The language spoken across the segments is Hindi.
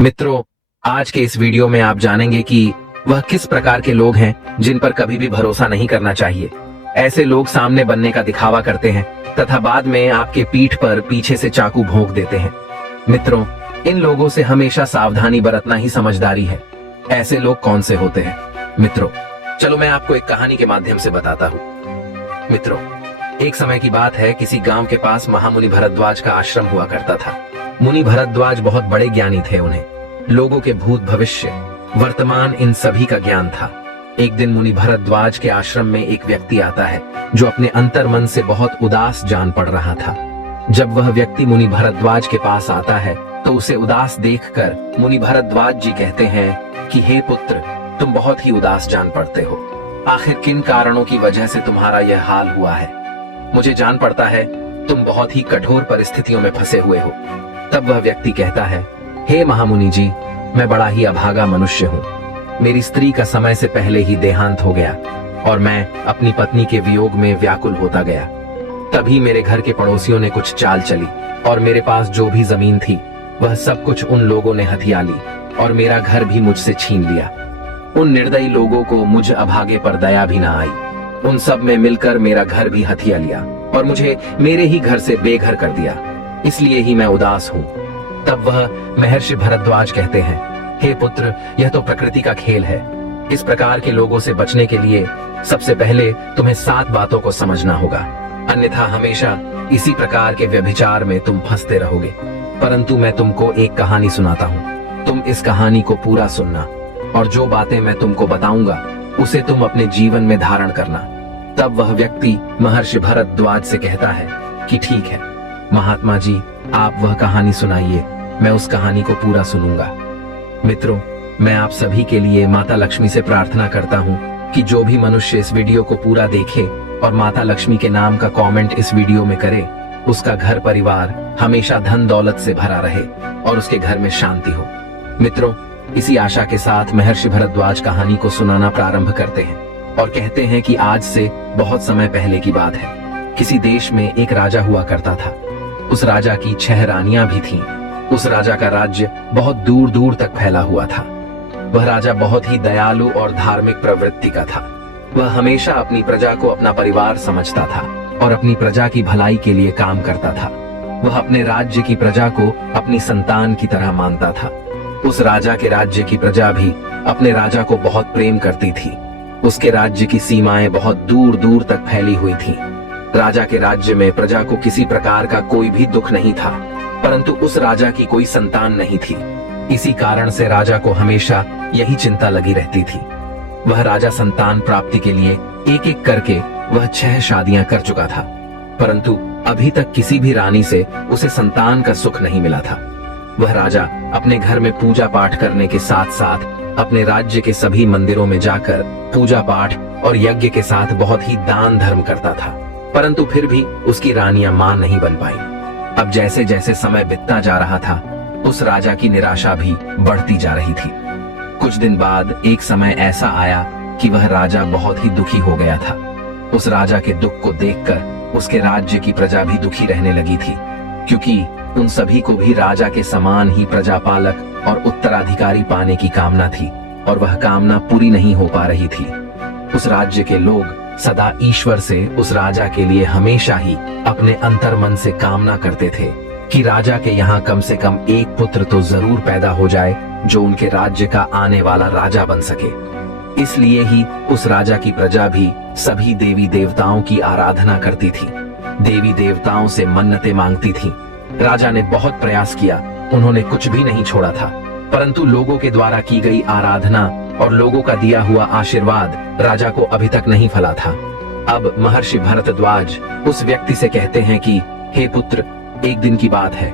मित्रों, आज के इस वीडियो में आप जानेंगे कि वह किस प्रकार के लोग हैं जिन पर कभी भी भरोसा नहीं करना चाहिए। ऐसे लोग सामने बनने का दिखावा करते हैं तथा बाद में आपके पीठ पर पीछे से चाकू भोंक देते हैं। मित्रों, इन लोगों से हमेशा सावधानी बरतना ही समझदारी है। ऐसे लोग कौन से होते हैं? मित्रों, चलो मैं आपको एक कहानी के माध्यम से बताता हूँ। मित्रों, एक समय की बात है, किसी गांव के पास महामुनि भरद्वाज का आश्रम हुआ करता था। मुनि भरद्वाज बहुत बड़े ज्ञानी थे। उन्हें लोगों के भूत, भविष्य, वर्तमान इन सभी का ज्ञान था। एक दिन मुनि भरद्वाज के आश्रम में एक व्यक्ति आता है जो अपने अंतर्मन से बहुत उदास जान पड़ रहा था। जब वह व्यक्ति मुनि भरद्वाज के पास आता है तो उसे उदास देखकर मुनि भरद्वाज जी कहते हैं कि हे पुत्र, तुम बहुत ही उदास जान पड़ते हो। आखिर किन कारणों की वजह से तुम्हारा यह हाल हुआ है? मुझे जान पड़ता है तुम बहुत ही कठोर परिस्थितियों में फंसे हुए हो। तब वह व्यक्ति कहता है, हे महामुनि जी, मैं बड़ा ही अभागा मनुष्य हूँ। मेरी स्त्री का समय से पहले ही देहांत हो गया और मैं अपनी पत्नी के वियोग में व्याकुल होता गया। तभी मेरे घर के पड़ोसियों ने कुछ चाल चली और मेरे पास जो भी जमीन थी वह सब कुछ उन लोगों ने हथिया ली और मेरा घर भी मुझसे छीन लिया। उन निर्दयी लोगों को मुझ अभागे पर दया भी ना आई। उन सब में मिलकर मेरा घर भी हथिया लिया और मुझे मेरे ही घर से बेघर कर दिया। इसलिए ही मैं उदास हूँ। तब वह महर्षि भरद्वाज कहते हैं, हे पुत्र, यह तो प्रकृति का खेल है। इस प्रकार के लोगों से बचने के लिए सबसे पहले तुम्हें 7 बातों को समझना होगा, अन्यथा हमेशा इसी प्रकार के व्यभिचार में तुम फंसते रहोगे। परंतु मैं तुमको एक कहानी सुनाता हूँ, तुम इस कहानी को पूरा सुनना और जो बातें मैं तुमको बताऊंगा उसे तुम अपने जीवन में धारण करना। तब वह व्यक्ति महर्षि भरद्वाज से कहता है कि ठीक है महात्मा जी, आप वह कहानी सुनाइए, मैं उस कहानी को पूरा सुनूंगा। मित्रों, मैं आप सभी के लिए माता लक्ष्मी से प्रार्थना करता हूँ कि जो भी मनुष्य इस वीडियो को पूरा देखे और माता लक्ष्मी के नाम का कमेंट इस वीडियो में करे, उसका घर परिवार हमेशा धन दौलत से भरा रहे और उसके घर में शांति हो। मित्रों, इसी आशा के साथ महर्षि भरद्वाज कहानी को सुनाना प्रारंभ करते हैं और कहते हैं कि आज से बहुत समय पहले की बात है। किसी देश में एक राजा हुआ करता था। उस राजा की 6 रानियां भी थीं। उस राजा का राज्य बहुत दूर दूर तक फैला हुआ था। वह राजा बहुत ही दयालु और धार्मिक प्रवृत्ति का था। वह हमेशा अपनी प्रजा को अपना परिवार समझता था और अपनी प्रजा की भलाई के लिए काम करता था। वह अपने राज्य की प्रजा को अपनी संतान की तरह मानता था। उस राजा के राज्य की प्रजा भी अपने राजा को बहुत प्रेम करती थी। उसके राज्य की सीमाएं बहुत दूर दूर तक फैली हुई थीं। राजा के राज्य में प्रजा को किसी प्रकार का कोई भी दुख नहीं था, परंतु उस राजा की कोई संतान नहीं थी। इसी कारण से राजा को हमेशा यही चिंता लगी रहती थी। वह राजा संतान प्राप्ति के लिए एक एक करके वह 6 शादियां कर चुका था, परंतु अभी तक किसी भी रानी से उसे संतान का सुख नहीं मिला था। वह राजा अपने घर में पूजा पाठ करने के साथ साथ अपने राज्य के सभी मंदिरों में जाकर पूजा पाठ और यज्ञ के साथ बहुत ही दान धर्म करता था, परंतु फिर भी उसकी रानियां मां नहीं बन पाई। अब जैसे जैसे समय बीतता जा रहा था, उस राजा की निराशा भी बढ़ती जा रही थी। कुछ दिन बाद एक समय ऐसा आया कि वह राजा बहुत ही दुखी हो गया था। उस राजा के दुख को देखकर उसके राज्य की प्रजा भी दुखी रहने लगी थी, क्योंकि उन सभी को भी राजा के समान ही प्रजापालक और उत्तराधिकारी पाने की कामना थी और वह कामना पूरी नहीं हो पा रही थी। उस राज्य के लोग सदा ईश्वर से उस राजा के लिए हमेशा ही अपने अंतर्मन से कामना करते थे कि राजा के यहाँ कम से कम एक पुत्र तो जरूर पैदा हो जाए जो उनके राज्य का आने वाला राजा बन सके। इसलिए ही उस राजा की प्रजा भी सभी देवी देवताओं की आराधना करती थी, देवी देवताओं से मन्नतें मांगती थी। राजा ने बहुत प्रयास किया, उन्होंने कुछ भी नहीं छोड़ा था, परंतु लोगों के द्वारा की गई आराधना और लोगों का दिया हुआ आशीर्वाद राजा को अभी तक नहीं फला था। अब महर्षि भरद्वाज उस व्यक्ति से कहते हैं कि हे पुत्र, एक दिन की बात है,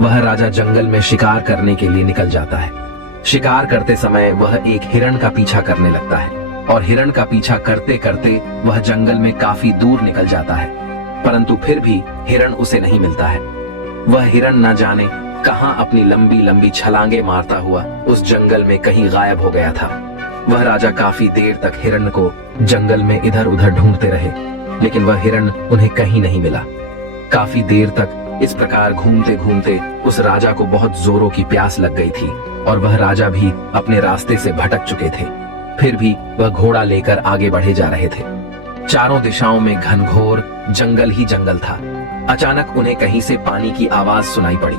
वह राजा जंगल में शिकार करने के लिए निकल जाता है। शिकार करते समय वह एक हिरण का पीछा करने लगता है और हिरण का पीछा करते करते वह जंगल में काफी दूर निकल जाता है, परंतु फिर भी हिरण उसे नहीं मिलता है। वह हिरण न जाने कहां अपनी लंबी लंबी छलांगे मारता हुआ उस जंगल में कहीं गायब हो गया था। वह राजा काफी देर तक हिरण को जंगल में इधर उधर ढूंढते रहे, लेकिन वह हिरण उन्हें कहीं नहीं मिला। काफी देर तक इस प्रकार घूमते घूमते उस राजा को बहुत जोरों की प्यास लग गई थी और वह राजा भी अपने रास्ते से भटक चुके थे। फिर भी वह घोड़ा लेकर आगे बढ़े जा रहे थे। चारों दिशाओं में घनघोर जंगल ही जंगल था। अचानक उन्हें कहीं से पानी की आवाज सुनाई पड़ी।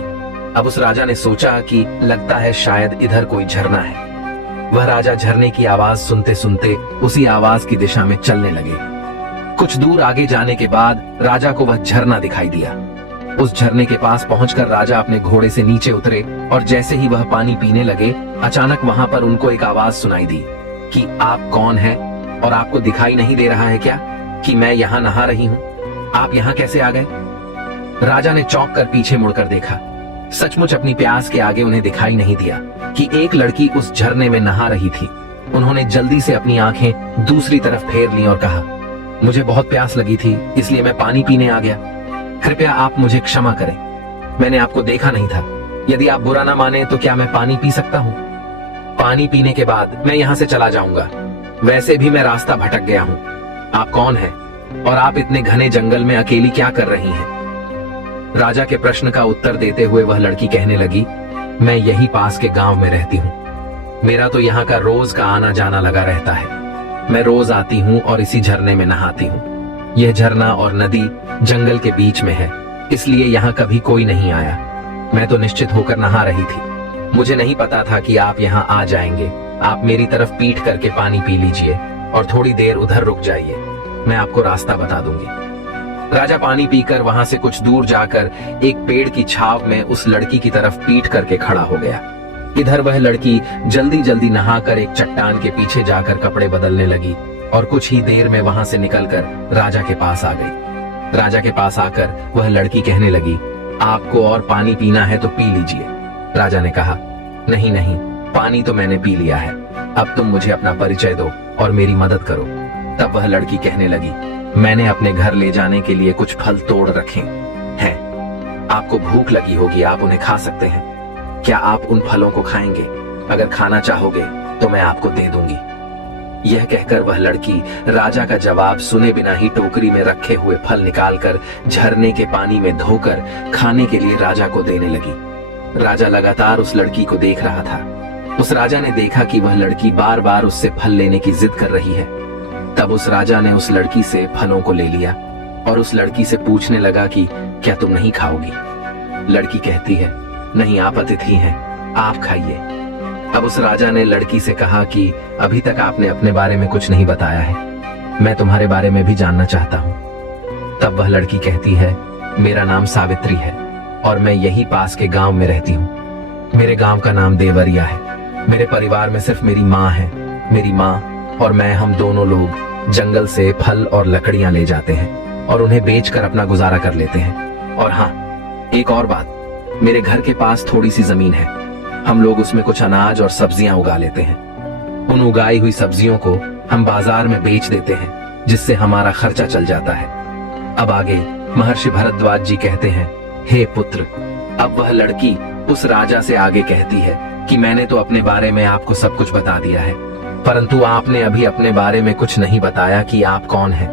अब उस राजा ने सोचा कि लगता है शायद इधर कोई झरना है। वह राजा झरने की आवाज सुनते सुनते उसी आवाज की दिशा में चलने लगे। कुछ दूर आगे जाने के बाद राजा को वह झरना दिखाई दिया। उस झरने के पास पहुंचकर राजा अपने घोड़े से नीचे उतरे और जैसे ही वह पानी पीने लगे, अचानक वहां पर उनको एक आवाज सुनाई दी कि आप कौन हैं और आपको दिखाई नहीं दे रहा है क्या कि मैं यहाँ नहा रही हूँ? आप यहाँ कैसे आ गए? राजा ने चौंक कर पीछे मुड़कर देखा। सचमुच अपनी प्यास के आगे उन्हें दिखाई नहीं दिया कि एक लड़की उस झरने में नहा रही थी। उन्होंने जल्दी से अपनी आंखें दूसरी तरफ फेर ली और कहा, मुझे बहुत प्यास लगी थी इसलिए मैं पानी पीने आ गया। कृपया आप मुझे क्षमा करें, मैंने आपको देखा नहीं था। यदि आप बुरा ना माने तो क्या मैं पानी पी सकता हूँ? पानी पीने के बाद मैं यहाँ से चला जाऊंगा। वैसे भी मैं रास्ता भटक गया हूँ। आप कौन हैं और आप इतने घने जंगल में अकेली क्या कर रही हैं? राजा के प्रश्न का उत्तर देते हुए वह लड़की कहने लगी, मैं यही पास के गांव में रहती हूँ। मेरा तो यहाँ का रोज का आना जाना लगा रहता है। मैं रोज आती हूँ और इसी झरने में नहाती हूँ। यह झरना और नदी जंगल के बीच में है, इसलिए यहाँ कभी कोई नहीं आया। मैं तो निश्चित होकर नहा रही थी। मुझे नहीं पता था कि आप यहाँ आ जाएंगे। आप मेरी तरफ पीठ करके पानी पी लीजिए और थोड़ी देर उधर रुक जाइए, मैं आपको रास्ता बता दूंगी। राजा पानी पीकर वहां से कुछ दूर जाकर एक पेड़ की छाव में उस लड़की की तरफ पीठ करके खड़ा हो गया। इधर वह लड़की जल्दी जल्दी नहाकर एक चट्टान के पीछे जाकर कपड़े बदलने लगी और कुछ ही देर में वहां से निकलकर राजा के पास आ गई। राजा के पास आकर वह लड़की कहने लगी, आपको और पानी पीना है तो पी लीजिए। राजा ने कहा, नहीं नहीं, पानी तो मैंने पी लिया है। अब तुम मुझे अपना परिचय दो और मेरी मदद करो। तब वह लड़की कहने लगी, मैंने अपने घर ले जाने के लिए कुछ फल तोड़ रखे हैं। आपको भूख लगी होगी, आप उन्हें खा सकते हैं। क्या आप उन फलों को खाएंगे? अगर खाना चाहोगे तो मैं आपको दे दूंगी। यह कहकर वह लड़की राजा का जवाब सुने बिना ही टोकरी में रखे हुए फल निकालकर झरने के पानी में धोकर खाने के लिए राजा को देने लगी। राजा लगातार उस लड़की को देख रहा था। उस राजा ने देखा कि वह लड़की बार बार उससे फल लेने की जिद कर रही है। तब उस राजा ने उस लड़की से फलों को ले लिया और उस लड़की से पूछने लगा कि क्या तुम नहीं खाओगी? लड़की कहती है, नहीं, आप अतिथि हैं, आप खाइए। अब उस राजा ने लड़की से कहा कि अभी तक आपने अपने बारे में कुछ नहीं बताया है, मैं तुम्हारे बारे में भी जानना चाहता हूँ। तब वह लड़की कहती है, मेरा नाम सावित्री है और मैं यही पास के गांव में रहती हूँ। मेरे गांव का नाम देवरिया है। मेरे परिवार में सिर्फ मेरी माँ है। मेरी माँ और मैं, हम दोनों लोग जंगल से फल और लकड़ियां ले जाते हैं और उन्हें बेचकर अपना गुजारा कर लेते हैं। और हाँ, एक और बात, मेरे घर के पास थोड़ी सी जमीन है। हम लोग उसमें कुछ अनाज और सब्जियां उगा लेते हैं। उन उगाई हुई सब्जियों को हम बाजार में बेच देते हैं, जिससे हमारा खर्चा चल जाता है। अब आगे महर्षि भरद्वाज जी कहते हैं, हे पुत्र। अब वह लड़की उस राजा से आगे कहती है कि मैंने तो अपने बारे में आपको सब कुछ बता दिया है, परंतु आपने अभी अपने बारे में कुछ नहीं बताया कि आप कौन हैं।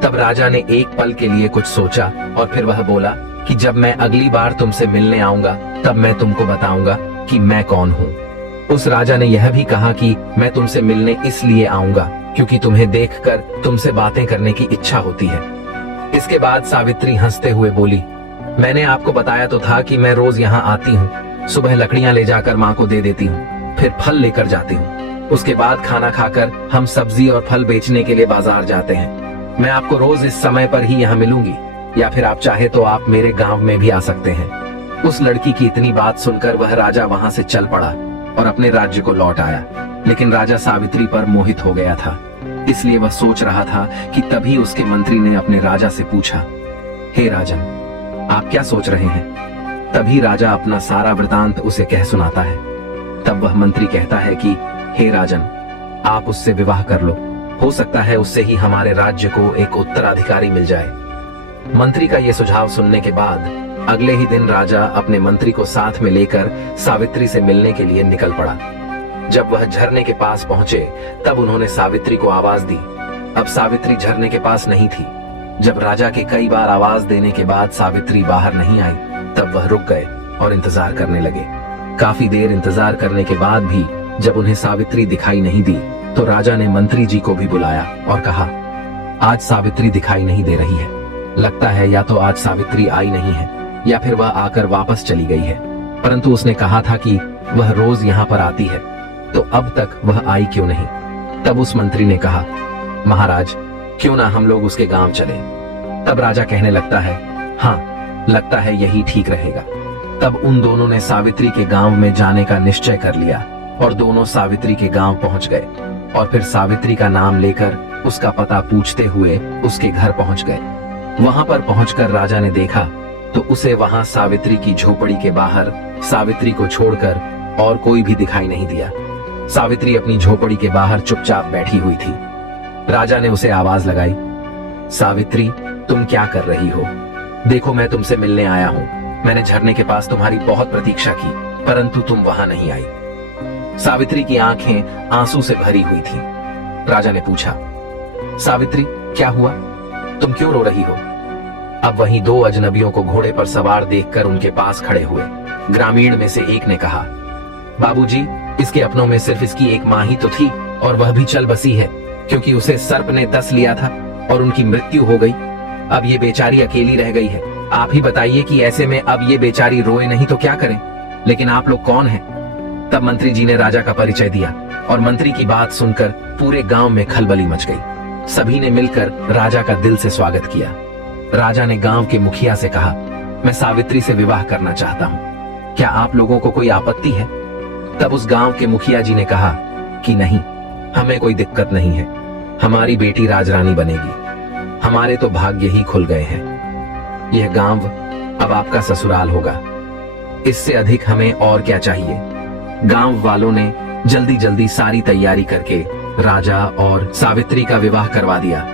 तब राजा ने एक पल के लिए कुछ सोचा और फिर वह बोला कि जब मैं अगली बार तुमसे मिलने आऊंगा तब मैं तुमको बताऊंगा कि मैं कौन हूँ। उस राजा ने यह भी कहा कि मैं तुमसे मिलने इसलिए आऊंगा क्योंकि तुम्हें देखकर तुमसे बातें करने की इच्छा होती है। इसके बाद सावित्री हंसते हुए बोली, मैंने आपको बताया तो था कि मैं रोज यहाँ आती हूँ। सुबह लकड़ियां ले जाकर माँ को दे देती हूँ, फिर फल लेकर जाती हूँ। उसके बाद खाना खाकर हम सब्जी और फल बेचने के लिए बाजार जाते हैं। मैं आपको रोज इस समय पर ही यहाँ मिलूंगी, या फिर आप चाहे तो आप मेरे गांव में भी आ सकते हैं। उस लड़की की इतनी बात सुनकर वह राजा वहां से चल पड़ा और अपने राज्य को लौट आया। लेकिन राजा सावित्री पर मोहित हो गया था, इसलिए वह सोच रहा था कि तभी उसके मंत्री ने अपने राजा से पूछा, हे राजन, आप क्या सोच रहे हैं? तभी राजा अपना सारा वृतांत उसे कह सुनाता है। तब वह मंत्री कहता है कि हे राजन, आप उससे विवाह कर लो, हो सकता है उससे ही हमारे राज्य को एक उत्तराधिकारी मिल जाए। मंत्री का यह सुझाव सुनने के बाद अगले ही दिन राजा अपने मंत्री को साथ में लेकर सावित्री से मिलने के लिए निकल पड़ा। जब वह झरने के पास पहुंचे तब उन्होंने सावित्री को आवाज दी। अब सावित्री झरने के पास नहीं थी। जब राजा के कई बार आवाज देने के बाद सावित्री बाहर नहीं आई, तब वह रुक गए और इंतजार करने लगे। काफी देर इंतजार करने के बाद भी जब उन्हें सावित्री दिखाई नहीं दी, तो राजा ने मंत्री जी को भी बुलाया और कहा, आज सावित्री दिखाई नहीं दे रही है। लगता है या तो आज सावित्री आई नहीं है या फिर वह आकर वापस चली गई है। परंतु उसने कहा था कि वह रोज यहाँ पर आती है, तो अब तक वह आई क्यों नहीं? तब उस मंत्री ने कहा, महाराज, क्यों ना हम लोग उसके गांव चले। तब राजा कहने लगता है, हाँ, लगता है यही ठीक रहेगा। तब उन दोनों ने सावित्री के गांव में जाने का निश्चय कर लिया और दोनों सावित्री के गांव पहुंच गए और फिर सावित्री का नाम लेकर उसका पता पूछते हुए उसके घर पहुंच गए। वहां पर पहुंचकर राजा ने देखा तो उसे वहां सावित्री की झोपड़ी के बाहर सावित्री को छोड़कर और कोई भी दिखाई नहीं दिया। सावित्री अपनी झोपड़ी के बाहर चुपचाप बैठी हुई थी। राजा ने उसे आवाज लगाई, सावित्री, तुम क्या कर रही हो? देखो, मैं तुमसे मिलने आया हूँ। मैंने झरने के पास तुम्हारी बहुत प्रतीक्षा की, परंतु तुम वहां नहीं आई। सावित्री की आंखें आंसू से भरी हुई थी। राजा ने पूछा, सावित्री, क्या हुआ? तुम क्यों रो रही हो? अब वहीं दो अजनबियों को घोड़े पर सवार देखकर उनके पास खड़े हुए ग्रामीण में से एक ने कहा, बाबूजी, इसके अपनों में सिर्फ इसकी एक माँ ही तो थी और वह भी चल बसी है, क्योंकि उसे सर्प ने डस लिया था और उनकी मृत्यु हो गई। अब ये बेचारी अकेली रह गई है। आप ही बताइए कि ऐसे में अब ये बेचारी रोए नहीं तो क्या करें? लेकिन आप लोग कौन हैं? तब मंत्री जी ने राजा का परिचय दिया और मंत्री की बात सुनकर पूरे गांव में खलबली मच गई। सभी ने मिलकर राजा का दिल से स्वागत किया। राजा ने गांव के मुखिया से कहा, मैं सावित्री से विवाह करना चाहता हूँ, क्या आप लोगों को कोई आपत्ति है? तब उस गांव के मुखिया जी ने कहा कि नहीं, हमें कोई दिक्कत नहीं है। हमारी बेटी राजरानी बनेगी। हमारे तो भाग्य ही खुल गए हैं। यह गांव अब आपका ससुराल होगा। इससे अधिक हमें और क्या चाहिए? गांव वालों ने जल्दी जल्दी सारी तैयारी करके राजा और सावित्री का विवाह करवा दिया।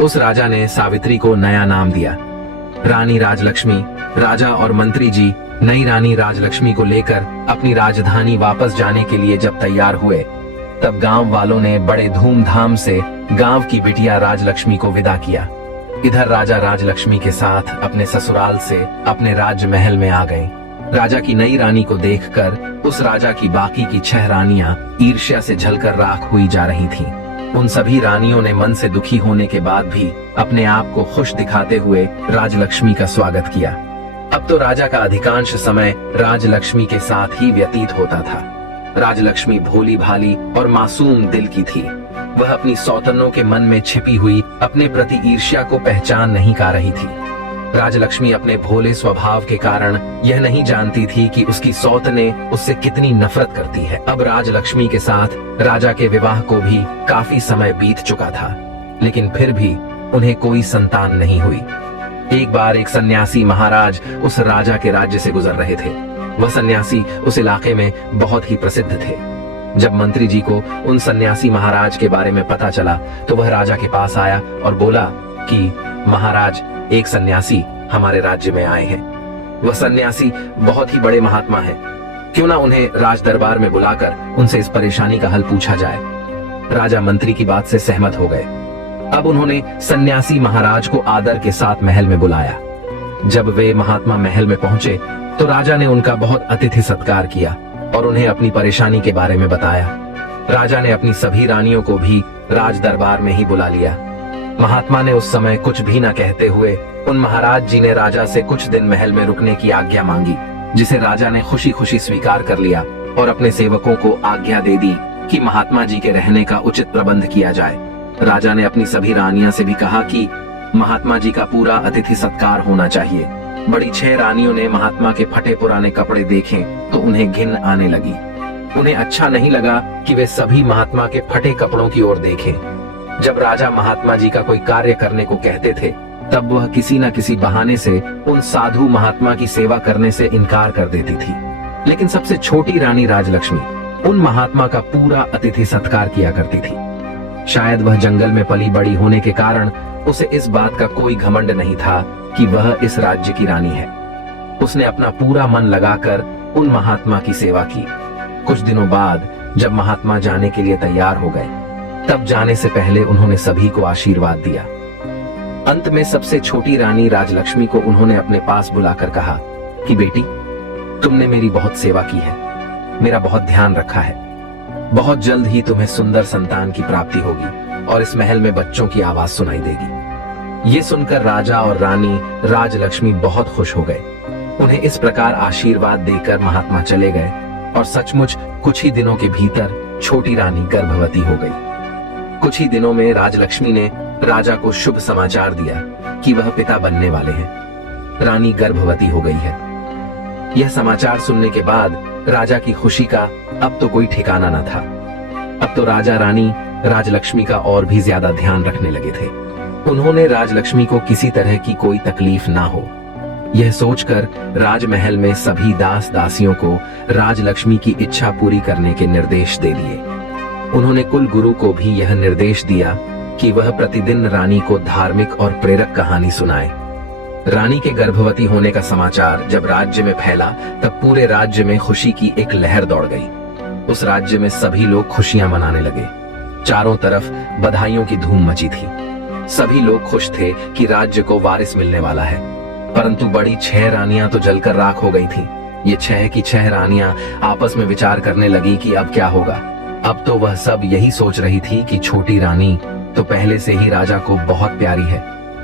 उस राजा ने सावित्री को नया नाम दिया, रानी राजलक्ष्मी। राजा और मंत्री जी नई रानी राजलक्ष्मी को लेकर अपनी राजधानी वापस जाने के लिए जब तैयार हुए, तब गांव वालों ने बड़े धूमधाम से गांव की बिटिया राजलक्ष्मी को विदा किया। इधर राजा राजलक्ष्मी के साथ अपने ससुराल से अपने राज्य महल में आ गए। राजा की नई रानी को देखकर उस राजा की बाकी की 6 रानियां ईर्ष्या से जलकर राख हुई जा रही थीं। उन सभी रानियों ने मन से दुखी होने के बाद भी अपने आप को खुश दिखाते हुए राजलक्ष्मी का स्वागत किया। अब तो राजा का अधिकांश समय राजलक्ष्मी के साथ ही व्यतीत होता था। राजलक्ष्मी भोली भाली और मासूम दिल की थी। वह अपनी सौतनों के मन में छिपी हुई अपने प्रति ईर्ष्या को पहचान नहीं पा रही थी। राजलक्ष्मी अपने भोले स्वभाव के कारण यह नहीं जानती थी कि उसकी सौतनें उससे कितनी नफरत करती है। अब राजलक्ष्मी के साथ राजा के विवाह को भी काफी समय बीत चुका था, लेकिन फिर भी उन्हें कोई संतान नहीं हुई। एक बार एक सन्यासी महाराज उस राजा के राज्य से गुजर रहे थे। वह सन्यासी उस इलाके में बहुत ही प्रसिद्ध थे। जब मंत्री जी को उन सन्यासी महाराज के बारे में पता चला, तो वह राजा के पास आया और बोला कि महाराज, एक सन्यासी हमारे राज्य में आए हैं। वह सन्यासी बहुत ही बड़े महात्मा हैं। क्यों ना उन्हें राज दरबार में बुलाकर उनसे इस परेशानी का हल पूछा जाए। राजा मंत्री की बात से सहमत हो गए। अब उन्होंने सन्यासी महाराज को आदर के साथ महल में बुलाया। जब वे महात्मा महल में पहुंचे, तो राजा ने उनका बहुत अतिथि सत्कार किया और उन्हें अपनी परेशानी के बारे में बताया। राजा ने अपनी सभी रानियों को भी राज दरबार में ही बुला लिया। महात्मा ने उस समय कुछ भी न कहते हुए उन महाराज जी ने राजा से कुछ दिन महल में रुकने की आज्ञा मांगी, जिसे राजा ने खुशी खुशी स्वीकार कर लिया और अपने सेवकों को आज्ञा दे दी कि महात्मा जी के रहने का उचित प्रबंध किया जाए। राजा ने अपनी सभी रानियां से भी कहा कि महात्मा जी का पूरा अतिथि सत्कार होना चाहिए। बड़ी 6 रानियों ने महात्मा के फटे पुराने कपड़े देखे तो उन्हें घिन आने लगी। उन्हें अच्छा नहीं लगा कि वे सभी महात्मा के फटे कपड़ों की ओर देखें। जब राजा महात्मा जी का कोई कार्य करने को कहते थे, तब वह किसी न किसी बहाने से उन साधु महात्मा की सेवा करने से इनकार कर देती थी। लेकिन सबसे छोटी रानी राजलक्ष्मी उन महात्मा का पूरा अतिथि सत्कार किया करती थी। शायद वह जंगल में पली बड़ी होने के कारण उसे इस बात का कोई घमंड नहीं था कि वह इस राज्य की रानी है। उसने अपना पूरा मन लगाकर उन महात्मा की सेवा की। कुछ दिनों बाद जब महात्मा जाने के लिए तैयार हो गए, तब जाने से पहले उन्होंने सभी को आशीर्वाद दिया। अंत में सबसे छोटी रानी राजलक्ष्मी को उन्होंने अपने पास बुलाकर कहा कि बेटी, तुमने मेरी बहुत सेवा की है, मेरा बहुत ध्यान रखा है। बहुत जल्द ही तुम्हें सुंदर संतान की प्राप्ति होगी और इस महल में बच्चों की आवाज सुनाई देगी। ये सुनकर राजा और रानी राजलक्ष्मी बहुत खुश हो गए। उन्हें इस प्रकार आशीर्वाद देकर महात्मा चले गए और सचमुच कुछ ही दिनों के भीतर छोटी रानी गर्भवती हो गई। कुछ ही दिनों में राजलक्ष्मी ने राजा को शुभ समाचार दिया कि वह पिता बनने वाले हैं। रानी गर्भवती हो गई है। यह समाचार सुनने के बाद राजा की खुशी का अब तो कोई ठिकाना न था। अब तो राजा रानी राजलक्ष्मी का और भी ज्यादा ध्यान रखने लगे थे। उन्होंने राजलक्ष्मी को किसी तरह की कोई तकलीफ ना हो, यह सोचकर राजमहल में सभी दास दासियों को राजलक्ष्मी की इच्छा पूरी करने के निर्देश दे दिए। उन्होंने कुल गुरु को भी यह निर्देश दिया कि वह प्रतिदिन रानी को धार्मिक और प्रेरक कहानी सुनाए। रानी के गर्भवती होने का समाचार जब राज्य में फैला तब पूरे राज्य में खुशी की एक लहर दौड़ गई। उस राज्य में सभी लोग खुशियां मनाने लगे। चारों तरफ बधाइयों की धूम मची थी। सभी लोग खुश थे कि राज्य को वारिस मिलने वाला है। परंतु बड़ी 6 रानियां तो जलकर राख हो गई थीं। ये 6 की 6 रानियां आपस में विचार करने लगी कि अब क्या होगा। अब तो वह सब यही सोच रही थी कि छोटी रानी तो पहले से ही राजा को बहुत प्यारी है,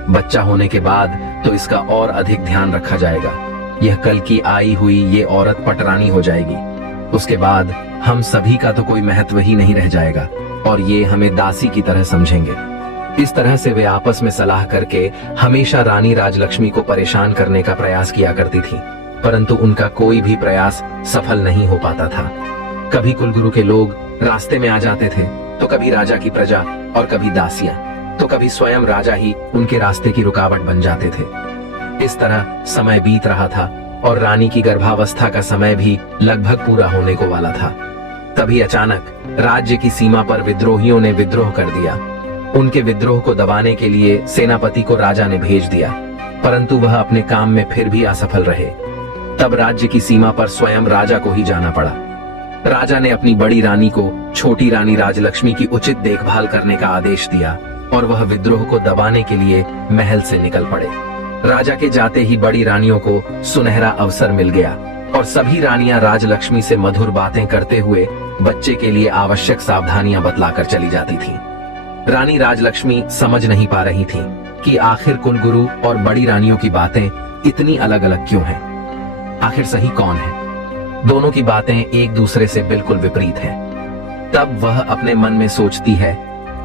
बच्चा होने के बाद तो इसका और अधिक ध्यान रखा जाएगा। यह कल की आई हुई ये औरत पटरानी हो जाएगी। उसके बाद हम सभी का तो कोई महत्व ही नहीं रह जाएगा और ये हमें दासी की तरह समझेंगे। इस तरह से वे आपस में सलाह करके हमेशा रानी राजलक्ष्मी को परेशान करने का प्रयास किया करती थी, परंतु उनका कोई भी प्रयास सफल नहीं हो पाता था। कभी कुलगुरु के लोग रास्ते में आ जाते थे, तो कभी राजा की प्रजा और कभी दासियां, तो कभी स्वयं राजा ही उनके रास्ते की रुकावट बन जाते थे। इस तरह समय बीत रहा था और रानी की गर्भावस्था का समय भी लगभग पूरा होने को वाला था। तभी अचानक राज्य की सीमा पर विद्रोहियों ने विद्रोह कर दिया। उनके विद्रोह को दबाने के लिए सेनापति को राजा ने भेज दिया, परंतु वह अपने काम में फिर भी असफल रहे। तब राज्य की सीमा पर स्वयं राजा को ही जाना पड़ा। राजा ने अपनी बड़ी रानी को छोटी रानी राजलक्ष्मी की उचित देखभाल करने का आदेश दिया और वह विद्रोह को दबाने के लिए महल से निकल पड़े। राजा के जाते ही बड़ी रानियों को सुनहरा अवसर मिल गया और सभी रानियां राजलक्ष्मी से मधुर बातें करते हुए बच्चे के लिए आवश्यक सावधानियां बतलाकर चली जाती थीं। रानी राजलक्ष्मी समझ नहीं पा रही थी कि आखिर कुलगुरु और बड़ी रानियों की बातें इतनी अलग अलग क्यों हैं। आखिर सही कौन है? दोनों की बातें एक दूसरे से बिल्कुल विपरीत हैं। तब वह अपने मन में सोचती है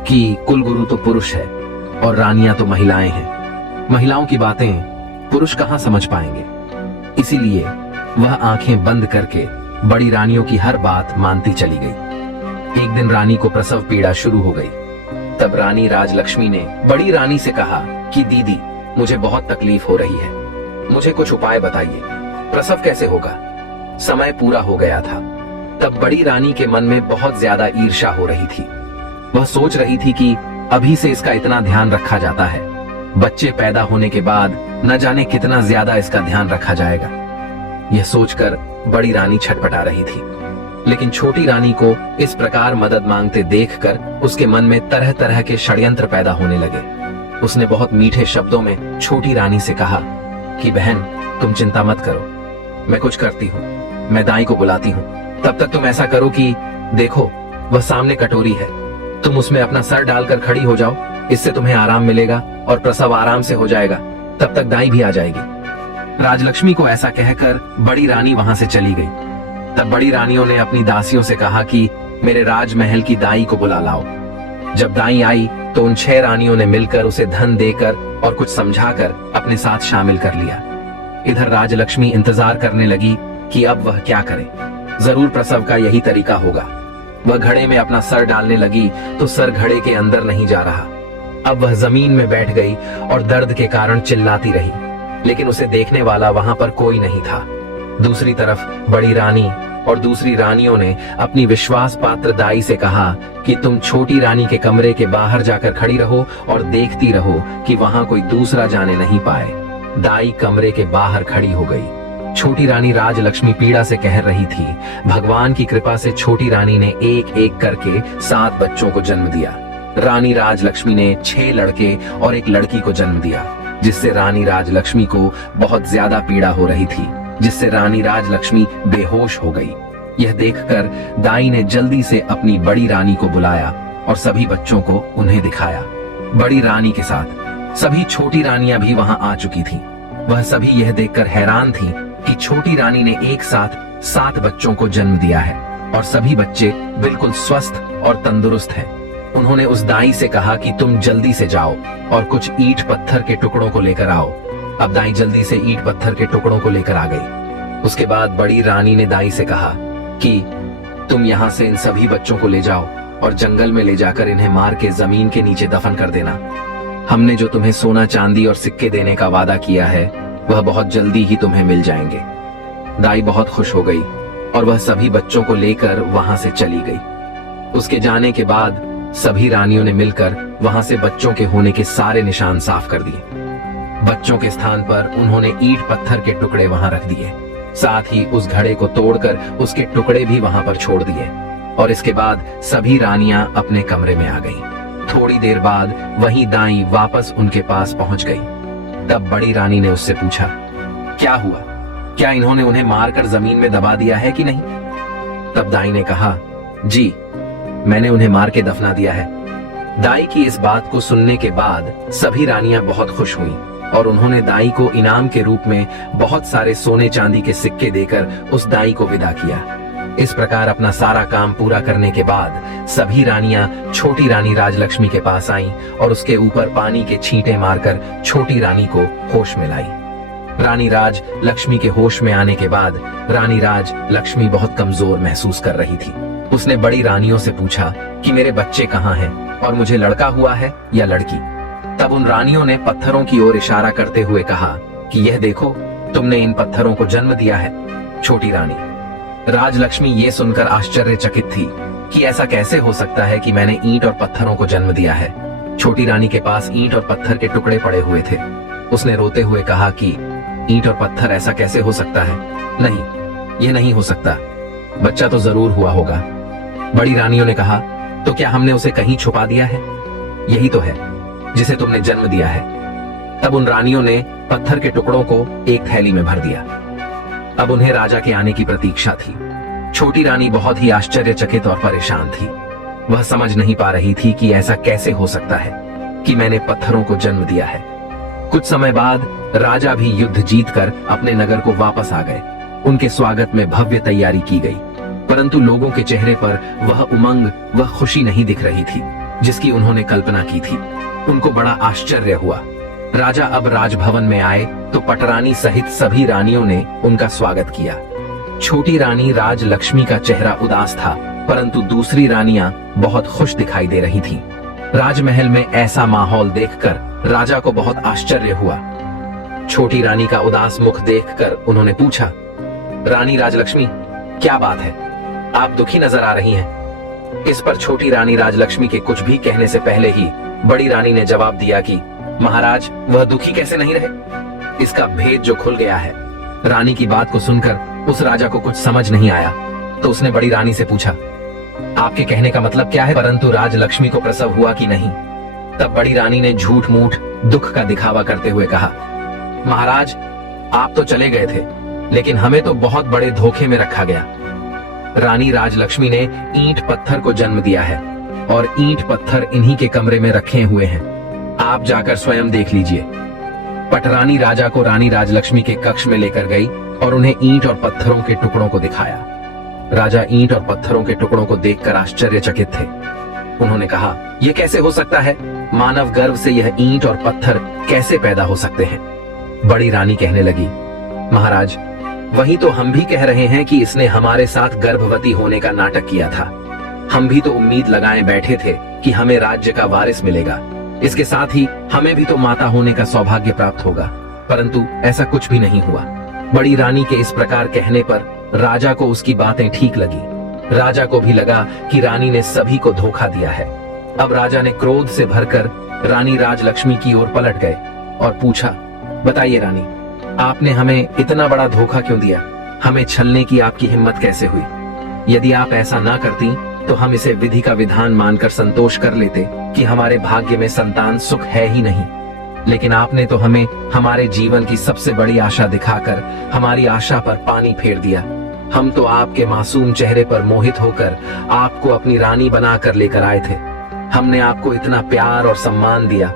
कि कुलगुरु तो पुरुष है और रानियां तो महिलाएं हैं। महिलाओं की बातें पुरुष कहां समझ पाएंगे। इसीलिए वह आंखें बंद करके बड़ी रानियों की हर बात मानती चली गई। एक दिन रानी को प्रसव पीड़ा शुरू हो गई। तब रानी राजलक्ष्मी ने बड़ी रानी से कहा कि दीदी, मुझे बहुत तकलीफ हो रही है, मुझे कुछ उपाय बताइए, प्रसव कैसे होगा। समय पूरा हो गया था। तब बड़ी रानी के मन में बहुत ज्यादा ईर्ष्या हो रही थी। वह सोच रही थी कि अभी से इसका इतना ध्यान रखा जाता है, बच्चे पैदा होने के बाद न जाने कितना ज्यादा इसका ध्यान रखा जाएगा। यह सोचकर बड़ी रानी छटपटा रही थी, लेकिन छोटी रानी को इस प्रकार मदद मांगते देखकर उसके मन में तरह तरह के षड्यंत्र पैदा होने लगे। उसने बहुत मीठे शब्दों में छोटी रानी से कहा कि बहन, तुम चिंता मत करो, मैं कुछ करती हूँ, मैं दाई को बुलाती हूँ। तब तक तुम ऐसा करो कि देखो, वह सामने कटोरी है, तुम उसमें अपना सर डालकर खड़ी हो जाओ, इससे तुम्हें आराम मिलेगा और प्रसव आराम से हो जाएगा। तब तक दाई भी आ जाएगी। राजलक्ष्मी को ऐसा कहकर बड़ी रानी वहां से चली गई। तब बड़ी रानियों ने अपनी दासियों से कहा कि मेरे राजमहल की दाई को बुला लाओ। जब दाई आई तो उन 6 रानियों ने मिलकर उसे धन देकर और कुछ समझाकर अपने साथ शामिल कर लिया। इधर राजलक्ष्मी इंतजार करने लगी कि अब वह क्या करे। जरूर प्रसव का यही तरीका होगा। वह घड़े में अपना सर डालने लगी तो सर घड़े के अंदर नहीं जा रहा। अब वह जमीन में बैठ गई और दर्द के कारण चिल्लाती रही, लेकिन उसे देखने वाला वहां पर कोई नहीं था। दूसरी तरफ बड़ी रानी और दूसरी रानियों ने अपनी विश्वास पात्र दाई से कहा कि तुम छोटी रानी के कमरे के बाहर जाकर खड़ी रहो और देखती रहो कि वहां कोई दूसरा जाने नहीं पाए। दाई कमरे के बाहर खड़ी हो गई। छोटी रानी राजलक्ष्मी पीड़ा से कह रही थी। भगवान की कृपा से छोटी रानी ने एक एक करके 7 बच्चों को जन्म दिया। रानी राजलक्ष्मी ने 6 लड़के और एक लड़की को जन्म दिया, जिससे रानी राजलक्ष्मी को बहुत ज्यादा पीड़ा हो रही थी, जिससे रानी राजलक्ष्मी बेहोश हो गई। यह देखकर दाई ने जल्दी से अपनी बड़ी रानी को बुलाया और सभी बच्चों को उन्हें दिखाया। बड़ी रानी के साथ सभी छोटी रानियां भी वहां आ चुकी थीं। वह सभी यह देखकर हैरान थीं कि छोटी रानी ने एक साथ 7 बच्चों को जन्म दिया है और सभी बच्चे बिल्कुल स्वस्थ और तंदुरुस्त हैं। उन्होंने उस दाई से कहा कि तुम जल्दी से जाओ और कुछ ईंट पत्थर के टुकड़ों को लेकर आओ। अब दाई जल्दी से ईंट पत्थर के टुकड़ों को लेकर आ गई। उसके बाद बड़ी रानी ने दाई से कहा कि तुम यहाँ से इन सभी बच्चों को ले जाओ और जंगल में ले जाकर इन्हें मार के जमीन के नीचे दफन कर देना। हमने जो तुम्हें सोना चांदी और सिक्के देने का वादा किया है वह बहुत जल्दी ही तुम्हें मिल जाएंगे। दाई बहुत खुश हो गई और वह सभी बच्चों को लेकर वहां से चली गई। उसके जाने के बाद सभी रानियों ने मिलकर वहां से बच्चों के होने के सारे निशान साफ कर दिए। बच्चों के स्थान पर उन्होंने ईंट पत्थर के टुकड़े वहां रख दिए, साथ ही उस घड़े को तोड़कर उसके टुकड़े भी वहां पर छोड़ दिए और इसके बाद सभी रानियां अपने कमरे में आ गईं। थोड़ी देर बाद वही दाई वापस उनके पास पहुंच गई। तब बड़ी रानी ने उससे पूछा, क्या हुआ? क्या इन्होंने उन्हें मारकर जमीन में दबा दिया है कि नहीं? तब दाई ने कहा, जी, मैंने उन्हें मार के दफना दिया है। दाई की इस बात को सुनने के बाद सभी रानियां बहुत खुश हुईं और उन्होंने दाई को इनाम के रूप में बहुत सारे सोने चांदी के सिक्के देकर उस दाई को विदा किया। इस प्रकार अपना सारा काम पूरा करने के बाद सभी रानियां छोटी रानी राजलक्ष्मी के पास आईं और उसके ऊपर पानी के छींटे मारकर छोटी रानी को होश में लाई। रानी राजलक्ष्मी के होश में आने के बाद रानी राजलक्ष्मी बहुत कमजोर महसूस कर रही थी। उसने बड़ी रानियों से पूछा कि मेरे बच्चे कहाँ हैं और मुझे लड़का हुआ है या लड़की? तब उन रानियों ने पत्थरों की ओर इशारा करते हुए कहा कि यह देखो, तुमने इन पत्थरों को जन्म दिया है। छोटी रानी राजलक्ष्मी ये सुनकर आश्चर्यचकित थी कि ऐसा कैसे हो सकता है कि मैंने ईंट और पत्थरों को जन्म दिया है। छोटी रानी के पास ईंट और पत्थर के टुकड़े पड़े हुए थे। उसने रोते हुए कहा कि ईंट और पत्थर, ऐसा कैसे हो सकता है? नहीं, यह नहीं हो सकता, बच्चा तो जरूर हुआ होगा। बड़ी रानियों ने कहा, तो क्या हमने उसे कहीं छुपा दिया है? यही तो है जिसे तुमने जन्म दिया है। तब उन रानियों ने पत्थर के टुकड़ों को एक थैली में भर दिया। अब उन्हें राजा के आने की प्रतीक्षा थी। छोटी रानी बहुत ही आश्चर्यचकित और परेशान थी। वह समझ नहीं पा रही थी कि ऐसा कैसे हो सकता है कि मैंने पत्थरों को जन्म दिया है। कुछ समय बाद राजा भी युद्ध जीतकर अपने नगर को वापस आ गए। उनके स्वागत में भव्य तैयारी की गई, परंतु लोगों के चेहरे पर वह उमंग, वह खुशी नहीं दिख रही थी जिसकी उन्होंने कल्पना की थी। उनको बड़ा आश्चर्य हुआ। राजा अब राजभवन में आए तो पटरानी सहित सभी रानियों ने उनका स्वागत किया। छोटी रानी राजलक्ष्मी का चेहरा उदास था, परंतु दूसरी रानियां बहुत खुश दिखाई दे रही थीं। राजमहल में ऐसा माहौल देखकर राजा को बहुत आश्चर्य हुआ। छोटी रानी का उदास मुख देखकर उन्होंने पूछा, रानी राजलक्ष्मी, क्या बात है? आप दुखी नजर आ रही हैं। इस पर छोटी रानी राजलक्ष्मी के कुछ भी कहने से पहले ही बड़ी रानी ने जवाब दिया कि महाराज, वह दुखी कैसे नहीं रहे? इसका भेद जो खुल गया है। रानी की बात को सुनकर उस राजा को कुछ समझ नहीं आया, तो उसने बड़ी रानी से पूछा, आपके कहने का मतलब क्या है? परंतु राजलक्ष्मी को प्रसव हुआ कि नहीं? तब बड़ी रानी ने झूठ मूठ दुख का दिखावा करते हुए कहा, महाराज, आप तो चले गए थे, लेकिन हमें तो बहुत बड़े धोखे में रखा गया। रानी राजलक्ष्मी ने ईंट पत्थर को जन्म दिया है और ईंट पत्थर इन्हीं के कमरे में रखे हुए हैं। आप जाकर स्वयं देख लीजिए। पटरानी राजा को रानी राजलक्ष्मी के कक्ष में लेकर गई और उन्हें ईंट और पत्थरों के टुकड़ों को दिखाया। राजा ईंट और पत्थरों के टुकड़ों को देखकर आश्चर्यचकित थे। उन्होंने कहा, यह कैसे हो सकता है? मानव गर्भ से यह ईंट और पत्थर कैसे पैदा हो सकते हैं? बड़ी रानी कहने लगी, महाराज, वही तो हम भी कह रहे हैं कि इसने हमारे साथ गर्भवती होने का नाटक किया था। हम भी तो उम्मीद लगाए बैठे थे कि हमें राज्य का वारिस मिलेगा, इसके साथ ही हमें भी तो माता होने का सौभाग्य प्राप्त होगा, परंतु ऐसा कुछ भी नहीं हुआ। बड़ी रानी के इस प्रकार कहने पर राजा को उसकी बातें ठीक लगी। राजा को भी लगा कि रानी ने सभी को धोखा दिया है। अब राजा ने क्रोध से भरकर रानी राजलक्ष्मी की ओर पलट गए और पूछा, बताइए रानी, आपने हमें इतना बड़ा धोखा क्यों दिया? हमें छलने की आपकी हिम्मत कैसे हुई? यदि आप ऐसा ना करती तो हम इसे विधि का विधान मानकर संतोष कर लेते कि हमारे भाग्य में संतान सुख है ही नहीं। लेकिन आपने तो हमें हमारे जीवन की सबसे बड़ी आशा दिखाकर हमारी आशा पर पानी फेर दिया। हम तो आपके मासूम चेहरे पर मोहित होकर आपको अपनी रानी बनाकर लेकर आए थे। हमने आपको इतना प्यार और सम्मान दिया,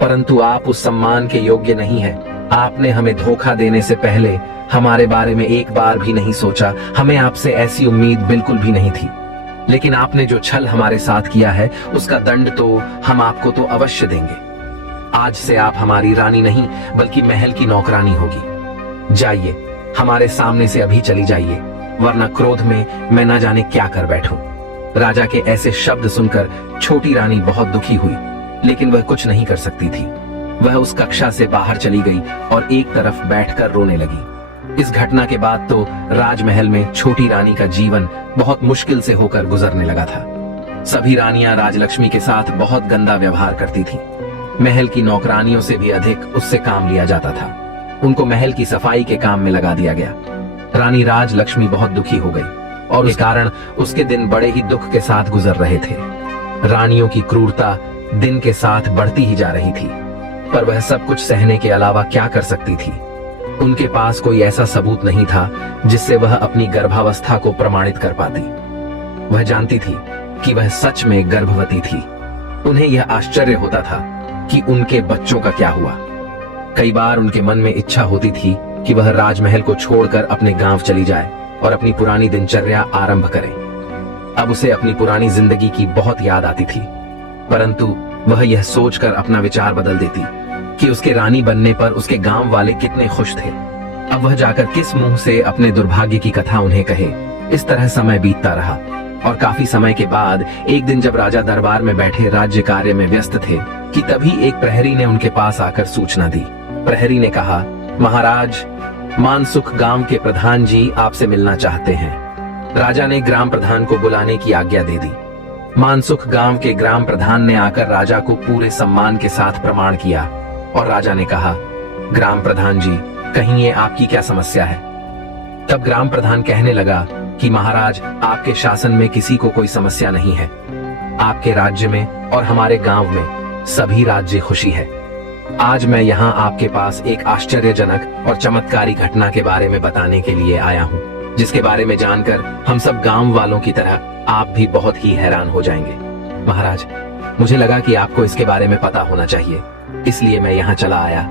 परंतु आप उस सम्मान के योग्य नहीं है। आपने हमें धोखा देने से पहले हमारे बारे में एक बार भी नहीं सोचा। हमें आपसे ऐसी उम्मीद बिल्कुल भी नहीं थी। लेकिन आपने जो छल हमारे साथ किया है उसका दंड तो हम आपको तो अवश्य देंगे। आज से आप हमारी रानी नहीं बल्कि महल की नौकरानी होगी। जाइए, हमारे सामने से अभी चली जाइए, वरना क्रोध में मैं न जाने क्या कर बैठूं। राजा के ऐसे शब्द सुनकर छोटी रानी बहुत दुखी हुई, लेकिन वह कुछ नहीं कर सकती थी। वह उस कक्षा से बाहर चली गई और एक तरफ बैठकर रोने लगी। इस घटना के बाद तो राजमहल में छोटी रानी का जीवन बहुत मुश्किल से होकर गुजरने लगा था। सभी रानियां राजलक्ष्मी के साथ बहुत गंदा व्यवहार करती थी। महल की नौकरानियों से भी अधिक उससे काम लिया जाता था। उनको महल की सफाई के काम में लगा दिया गया। रानी राजलक्ष्मी बहुत दुखी हो गई और इस कारण उसके दिन बड़े ही दुख के साथ गुजर रहे थे। रानियों की क्रूरता दिन के साथ बढ़ती ही जा रही थी, पर वह सब कुछ सहने के अलावा क्या कर सकती थी। उनके पास कोई ऐसा सबूत नहीं था जिससे वह अपनी गर्भावस्था को प्रमाणित कर पाती। वह जानती थी कि वह सच में गर्भवती थी। उन्हें यह आश्चर्य होता था कि उनके बच्चों का क्या हुआ। कई बार उनके मन में इच्छा होती थी कि वह राजमहल को छोड़कर अपने गांव चली जाए और अपनी पुरानी दिनचर्या आरंभ करे। अब उसे अपनी पुरानी जिंदगी की बहुत याद आती थी, परंतु वह यह सोचकर अपना विचार बदल देती कि उसके रानी बनने पर उसके गांव वाले कितने खुश थे। अब वह जाकर किस मुंह से अपने दुर्भाग्य की कथा उन्हें कहे। इस तरह समय बीतता रहा और काफी समय के बाद एक दिन जब राजा दरबार में बैठे राज्य कार्य में व्यस्त थे कि तभी एक प्रहरी ने उनके पास आकर सूचना दी। प्रहरी ने कहा, महाराज, मानसुख गांव के प्रधान जी आपसे मिलना चाहते हैं। राजा ने ग्राम प्रधान को बुलाने की आज्ञा दे दी। मानसुख गांव के ग्राम प्रधान ने आकर राजा को पूरे सम्मान के साथ प्रणाम किया और राजा ने कहा, ग्राम प्रधान जी, कहिए आपकी क्या समस्या है। तब ग्राम प्रधान कहने लगा कि महाराज, आपके शासन में किसी को कोई समस्या नहीं है। आपके राज्य में और हमारे गांव में सभी राज्य खुशी है। आज मैं यहाँ आपके पास एक आश्चर्यजनक और चमत्कारी घटना के बारे में बताने के लिए आया हूँ, जिसके बारे में जानकर हम सब गांव वालों की तरह आप भी बहुत ही हैरान हो जाएंगे। महाराज, मुझे लगा कि आपको इसके बारे में पता होना चाहिए, इसलिए मैं यहाँ चला आया।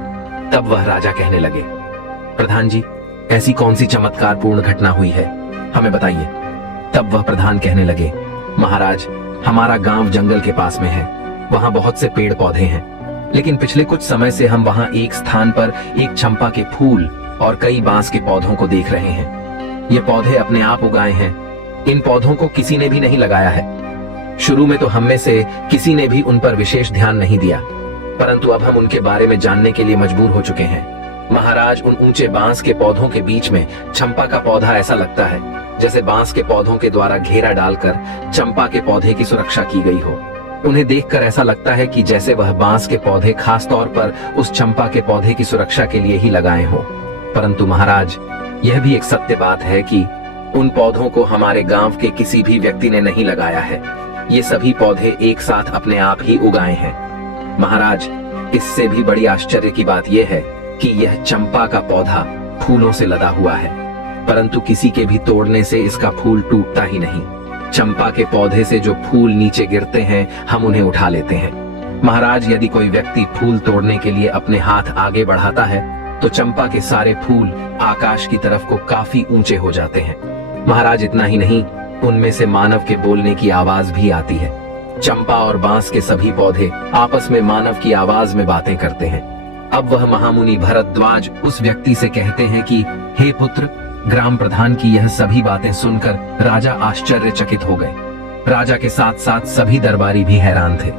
तब वह राजा कहने लगे, प्रधान जी, ऐसी कौन सी चमत्कारपूर्ण घटना हुई है, हमें बताइए। तब वह प्रधान कहने लगे, महाराज, हमारा गांव जंगल के पास में है। वहाँ बहुत से पेड़ पौधे हैं, लेकिन पिछले कुछ समय से हम वहाँ एक स्थान पर एक चंपा के फूल और कई बांस के पौधों को देख रहे हैं। ये पौधे अपने आप उगाए हैं। इन पौधों को किसी ने भी नहीं लगाया है। शुरू में तो हम में से किसी ने भी उन पर विशेष ध्यान नहीं दिया, परंतु अब हम उनके बारे में जानने के लिए मजबूर हो चुके हैं। महाराज, उन ऊंचे बांस के पौधों के बीच में चंपा का पौधा ऐसा लगता है जैसे बांस के पौधों के द्वारा घेरा डालकर चंपा के पौधे की सुरक्षा की गई हो। उन्हें देखकर ऐसा लगता है कि जैसे वह बांस के पौधे खास तौर पर उस चंपा के पौधे की सुरक्षा के लिए ही लगाए हों। परंतु महाराज, यह भी एक सत्य बात है कि उन पौधों को हमारे गांव के किसी भी व्यक्ति ने नहीं लगाया है। ये सभी पौधे एक साथ अपने आप ही उगाए हैं। महाराज, इससे भी बड़ी आश्चर्य की बात यह है कि यह चंपा का पौधा फूलों से लदा हुआ है, परंतु किसी के भी तोड़ने से इसका फूल टूटता ही नहीं। चंपा के पौधे से जो फूल नीचे गिरते हैं, हम उन्हें उठा लेते हैं। महाराज, यदि कोई व्यक्ति फूल तोड़ने के लिए अपने हाथ आगे बढ़ाता है तो चंपा के सारे फूल आकाश की तरफ को काफी ऊंचे हो जाते हैं। महाराज, इतना ही नहीं, उनमें से मानव के बोलने की आवाज भी आती है। चंपा और बांस के सभी पौधे आपस में मानव की आवाज में बातें करते हैं। अब वह महामुनि भरद्वाज उस व्यक्ति से कहते हैं कि हे पुत्र, ग्राम प्रधान की यह सभी बातें सुनकर राजा आश्चर्यचकित हो गए। राजा के साथ साथ सभी दरबारी भी हैरान थे।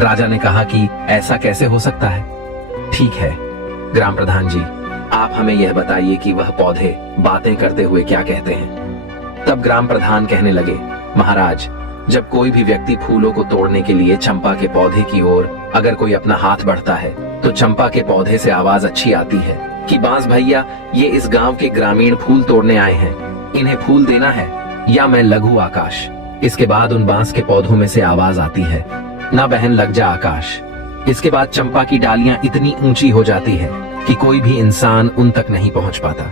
राजा ने कहा कि ऐसा कैसे हो सकता है। ठीक है ग्राम प्रधान जी, आप हमें यह बताइए कि वह पौधे बातें करते हुए क्या कहते हैं। तब ग्राम प्रधान कहने लगे, महाराज, जब कोई भी व्यक्ति फूलों को तोड़ने के लिए चंपा के पौधे की ओर अगर कोई अपना हाथ बढ़ता है तो चंपा के पौधे से आवाज अच्छी आती है कि बांस भैया, ये इस गांव के ग्रामीण फूल तोड़ने आए हैं, इन्हें फूल देना है या मैं लघु आकाश। इसके बाद उन बांस के पौधों में से आवाज आती है, ना बहन लग जा आकाश। इसके बाद चंपा की डालियां इतनी ऊंची हो जाती है कि कोई भी इंसान उन तक नहीं पहुंच पाता।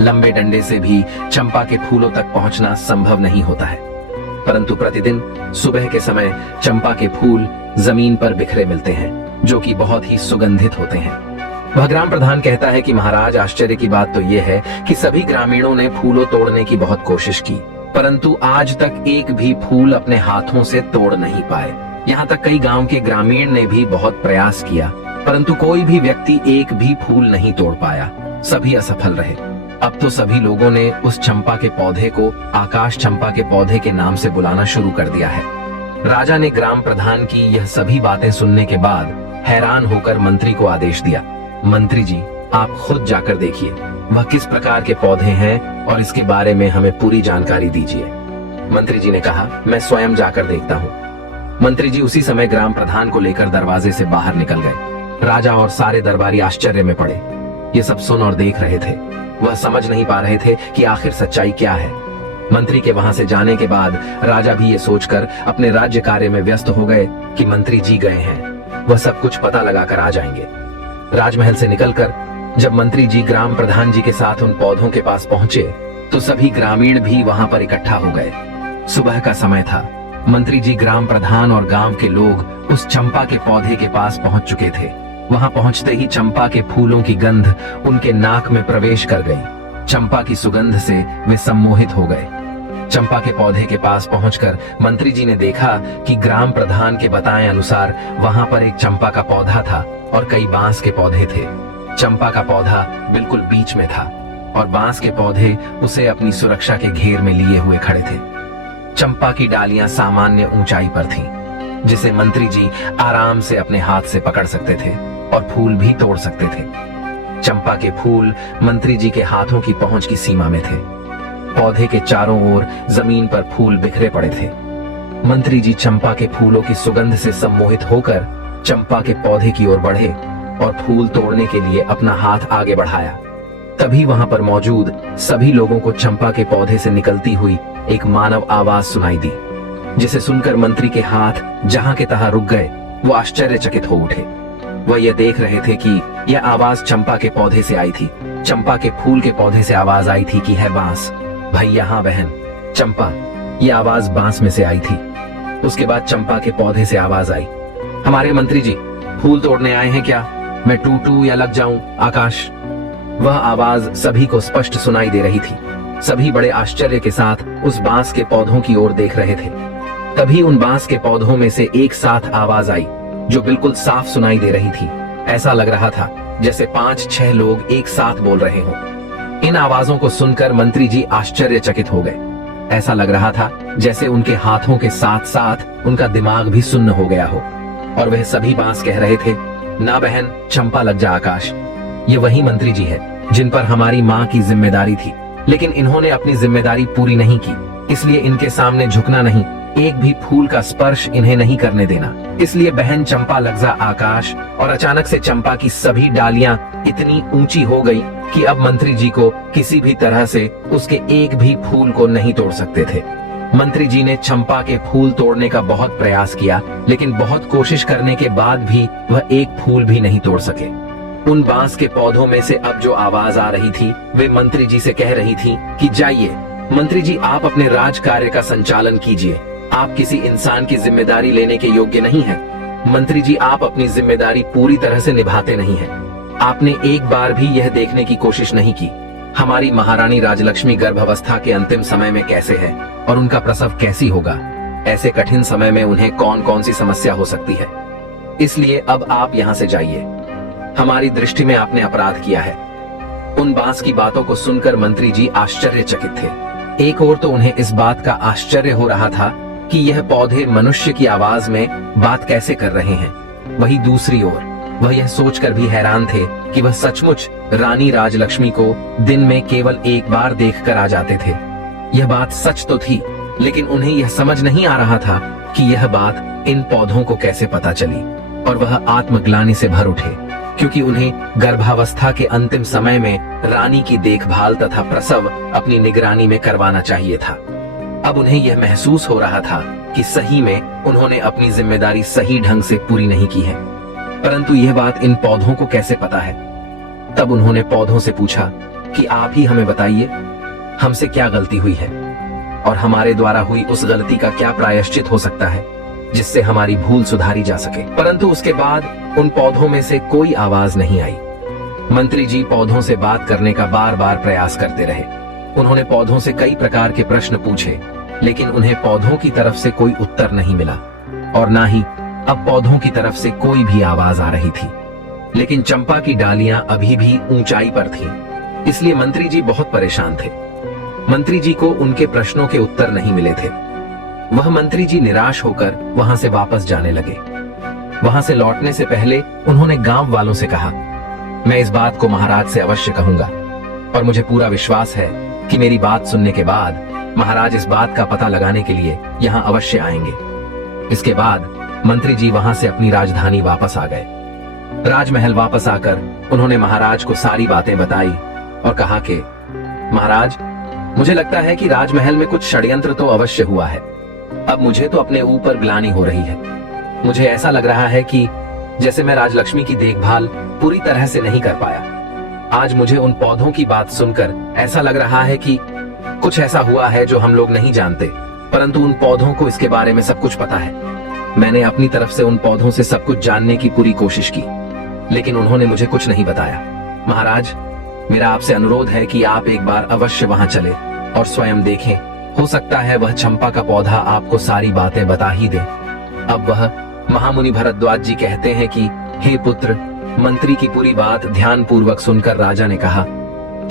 लंबे डंडे से भी चंपा के फूलों तक पहुंचना संभव नहीं होता है, परंतु प्रतिदिन सुबह के समय चंपा के फूल जमीन पर बिखरे मिलते हैं, जो कि बहुत ही सुगंधित होते हैं। वह ग्राम प्रधान कहता है कि महाराज, आश्चर्य की बात तो यह है कि सभी ग्रामीणों ने फूलों तोड़ने की बहुत कोशिश की, परंतु आज तक एक भी फूल अपने हाथों से तोड़ नहीं पाए। यहाँ तक कई गांव के ग्रामीण ने भी बहुत प्रयास किया, परंतु कोई भी व्यक्ति एक भी फूल नहीं तोड़ पाया। सभी असफल रहे। अब तो सभी लोगों ने उस चंपा के पौधे को आकाश चंपा के पौधे के नाम से बुलाना शुरू कर दिया है। राजा ने ग्राम प्रधान की यह सभी बातें सुनने के बाद हैरान होकर मंत्री को आदेश दिया, मंत्री जी, आप खुद जाकर देखिए वह किस प्रकार के पौधे हैं और इसके बारे में हमें पूरी जानकारी दीजिए। मंत्री जी ने कहा, मैं स्वयं जाकर देखता हूँ। मंत्री जी उसी समय ग्राम प्रधान को लेकर दरवाजे से बाहर निकल गए। राजा और सारे दरबारी आश्चर्य में पड़े। ये सब सुन और देख रहे थे। वह समझ नहीं पा रहे थे कि आखिर सच्चाई क्या है। मंत्री के वहां से जाने के बाद राजा भी ये सोचकर अपने राज्य कार्य में व्यस्त हो गए कि मंत्री जी गए हैं, वह सब कुछ पता लगाकर आ जाएंगे। राजमहल से निकलकर जब मंत्री जी ग्राम प्रधान जी के साथ उन पौधों के पास पहुंचे तो सभी ग्रामीण भी वहां पर इकट्ठा हो गए। सुबह का समय था। मंत्री जी, ग्राम प्रधान और गांव के लोग उस चंपा के पौधे के पास पहुंच चुके थे। वहां पहुंचते ही चंपा के फूलों की गंध उनके नाक में प्रवेश कर गई। चंपा की सुगंध से वे सम्मोहित हो गए। चंपा के पौधे के पास पहुंचकर मंत्री जी ने देखा कि ग्राम प्रधान के बताए अनुसार वहां पर एक चंपा का पौधा था और कई बांस के पौधे थे। चंपा का पौधा बिल्कुल बीच में था और बांस के पौधे उसे अपनी सुरक्षा के घेर में लिए हुए खड़े थे। चंपा की डालियां सामान्य ऊंचाई पर थीं, जिसे मंत्री जी आराम से अपने हाथ से पकड़ सकते थे और फूल भी तोड़ सकते थे। चंपा के फूल मंत्री जी के हाथों की पहुंच की सीमा में थे। पौधे के चारों ओर जमीन पर फूल बिखरे पड़े थे। मंत्री जी चंपा के फूलों की सुगंध से सम्मोहित होकर चंपा के पौधे की ओर बढ़े और फूल तोड़ने के लिए अपना हाथ आगे बढ़ाया। तभी वहां पर मौजूद सभी लोगों को चंपा के पौधे से निकलती हुई एक मानव आवाज सुनाई दी, जिसे सुनकर मंत्री के हाथ जहां के तहां रुक गए। वो आश्चर्यचकित हो उठे। वह यह देख रहे थे कि यह आवाज चंपा के पौधे से आई थी। चंपा के फूल के पौधे से आवाज आई थी कि है बांस। भैया हाँ बहन, चंपा, यह आवाज बांस में से आई थी। उसके बाद चंपा के पौधे से आवाज आई, हमारे मंत्री जी फूल तोड़ने आए हैं क्या? मैं टूटू या लग जाऊं आकाश? वह आवाज सभी को स्पष्ट सुनाई दे रही थी। सभी बड़े आश्चर्य के साथ उस बांस के पौधों की ओर देख रहे थे। तभी उन बांस के पौधों में से एक साथ आवाज आई, जो बिल्कुल साफ सुनाई दे रही थी। ऐसा लग रहा था जैसे 5-6 लोग एक साथ बोल रहे हों। इन आवाजों को सुनकर मंत्री जी आश्चर्यचकित हो गए। ऐसा लग रहा था जैसे उनके हाथों के साथ साथ उनका दिमाग भी सुन्न हो गया हो और वह सभी बांस कह रहे थे, ना बहन, चंपा लग जा आकाश। ये वही मंत्री जी है जिन पर हमारी माँ की जिम्मेदारी थी, लेकिन इन्होंने अपनी जिम्मेदारी पूरी नहीं की, इसलिए इनके सामने झुकना नहीं, एक भी फूल का स्पर्श इन्हें नहीं करने देना। इसलिए बहन चंपा लग जा आकाश। और अचानक से चंपा की सभी डालियां इतनी ऊंची हो गई कि अब मंत्री जी को किसी भी तरह से उसके एक भी फूल को नहीं तोड़ सकते थे। मंत्री जी ने चंपा के फूल तोड़ने का बहुत प्रयास किया, लेकिन बहुत कोशिश करने के बाद भी वह एक फूल भी नहीं तोड़ सके। उन बांस के पौधों में से अब जो आवाज आ रही थी वे मंत्री जी से कह रही थी कि जाइए मंत्री जी, आप अपने राज कार्य का संचालन कीजिए। आप किसी इंसान की जिम्मेदारी लेने के योग्य नहीं हैं। मंत्री जी, आप अपनी जिम्मेदारी पूरी तरह से निभाते नहीं हैं। आपने एक बार भी यह देखने की कोशिश नहीं की हमारी महारानी राजलक्ष्मी गर्भावस्था के अंतिम समय में कैसे है और उनका प्रसव कैसी होगा। ऐसे कठिन समय में उन्हें कौन कौन सी समस्या हो सकती है। इसलिए अब आप यहाँ से जाइए। हमारी दृष्टि में आपने अपराध किया है। उन बांस की बातों को सुनकर मंत्री जी आश्चर्यचकित थे। एक ओर तो उन्हें इस बात का आश्चर्य हो रहा था कि यह पौधे मनुष्य की आवाज में बात कैसे कर रहे हैं, वहीं दूसरी ओर वह यह सोचकर भी हैरान थे कि वह सचमुच रानी राजलक्ष्मी को दिन में केवल एक बार देखकर आ जाते थे। यह बात सच तो थी, लेकिन उन्हें यह समझ नहीं आ रहा था कि यह बात इन पौधों को कैसे पता चली। और वह आत्मग्लानि से भर उठे, क्योंकि उन्हें गर्भावस्था के अंतिम समय में रानी की देखभाल तथा प्रसव अपनी निगरानी में करवाना चाहिए था। अब उन्हें यह महसूस हो रहा था कि सही में उन्होंने अपनी जिम्मेदारी सही ढंग से पूरी नहीं की है। परंतु यह बात इन पौधों को कैसे पता है? तब उन्होंने पौधों से पूछा कि आप ही हमें बताइए, हमसे क्या गलती हुई है और हमारे द्वारा हुई उस गलती का क्या प्रायश्चित हो सकता है जिससे हमारी भूल सुधारी जा सके। परंतु उसके बाद उन पौधों में से कोई आवाज नहीं आई। मंत्री जी पौधों से बात करने का बार बार प्रयास करते रहे। उन्होंने पौधों से कई प्रकार के प्रश्न पूछे, लेकिन उन्हें पौधों की तरफ से कोई उत्तर नहीं मिला और ना ही अब पौधों की तरफ से कोई भी आवाज आ रही थी। लेकिन चंपा की डालियां अभी भी ऊंचाई पर थीं, इसलिए मंत्री जी बहुत परेशान थे। मंत्री जी को उनके प्रश्नों के उत्तर नहीं मिले थे। वह मंत्री जी निराश होकर वहां से वापस जाने लगे। वहां से लौटने से पहले उन्होंने गांव वालों से कहा, मैं इस बात को महाराज से अवश्य कहूंगा और मुझे पूरा विश्वास है कि मेरी बात सुनने के बाद महाराज इस बात का पता लगाने के लिए यहाँ अवश्य आएंगे। इसके बाद मंत्री जी वहां से अपनी राजधानी वापस आ गए। राजमहल वापस आकर उन्होंने महाराज को सारी बातें बताई और कहा कि महाराज, मुझे लगता है कि राजमहल में कुछ षड्यंत्र तो अवश्य हुआ है। अब मुझे तो अपने ऊपर ग्लानि हो रही है। मुझे ऐसा लग रहा है कि जैसे मैं राजलक्ष्मी की देखभाल पूरी तरह से नहीं कर पाया। आज मुझे उन पौधों की बात सुनकर ऐसा लग रहा है कि कुछ ऐसा हुआ है जो हम लोग नहीं जानते, परंतु उन पौधों को इसके बारे में सब कुछ पता है। मैंने अपनी तरफ से उन पौधों से सब कुछ जानने की पूरी कोशिश की, लेकिन उन्होंने मुझे कुछ नहीं बताया। महाराज, मेरा आपसे अनुरोध है कि आप एक बार अवश्य वहां चले और स्वयं देखें। हो सकता है वह चंपा का पौधा आपको सारी बातें बता ही दे। अब वह महामुनि भरद्वाज जी कहते हैं कि हे पुत्र, मंत्री की पूरी बात ध्यान पूर्वक सुनकर राजा ने कहा,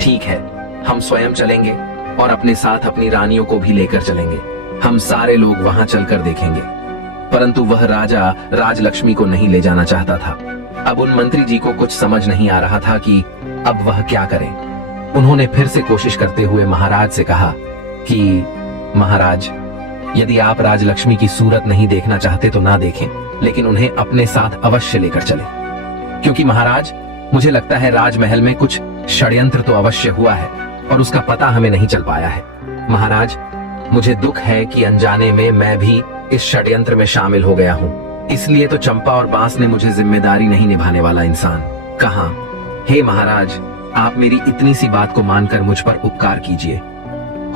ठीक है, हम स्वयं चलेंगे और अपने साथ अपनी रानियों को भी लेकर चलेंगे। हम सारे लोग वहां चलकर देखेंगे। परंतु वह राजा राजलक्ष्मी को नहीं ले जाना चाहता था। अब उन मंत्री जी को कुछ समझ नहीं आ रहा था कि अब वह क्या करें। उन्होंने फिर से कोशिश करते हुए महाराज से कहा कि महाराज, यदि आप राजलक्ष्मी की सूरत नहीं देखना चाहते तो ना देखें, लेकिन उन्हें अपने साथ अवश्य लेकर चलें। क्योंकि महाराज, मुझे लगता है राजमहल में कुछ षड्यंत्र तो अवश्य हुआ है और उसका पता हमें नहीं चल पाया है। महाराज, मुझे दुख है कि अनजाने में मैं भी इस षड्यंत्र में शामिल हो गया हूँ। इसलिए तो चंपा और बांस ने मुझे जिम्मेदारी नहीं निभाने वाला इंसान कहा। हे महाराज, आप मेरी इतनी सी बात को मानकर मुझ पर उपकार कीजिए।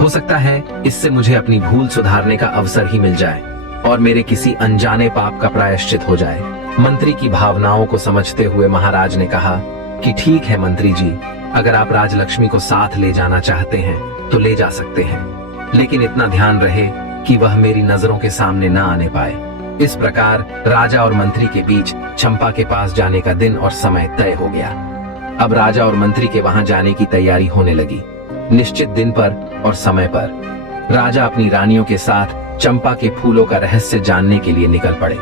हो सकता है इससे मुझे अपनी भूल सुधारने का अवसर ही मिल जाए और मेरे किसी अनजाने पाप का प्रायश्चित हो जाए। मंत्री की भावनाओं को समझते हुए महाराज ने कहा कि ठीक है मंत्री जी, अगर आप राजलक्ष्मी को साथ ले जाना चाहते हैं तो ले जा सकते हैं, लेकिन इतना ध्यान रहे कि वह मेरी नजरों के सामने न आने पाए। इस प्रकार राजा और मंत्री के बीच चंपा के पास जाने का दिन और समय तय हो गया। अब राजा और मंत्री के वहां जाने की तैयारी होने लगी। निश्चित दिन पर और समय पर राजा अपनी रानियों के साथ चंपा के फूलों का रहस्य जानने के लिए निकल पड़े।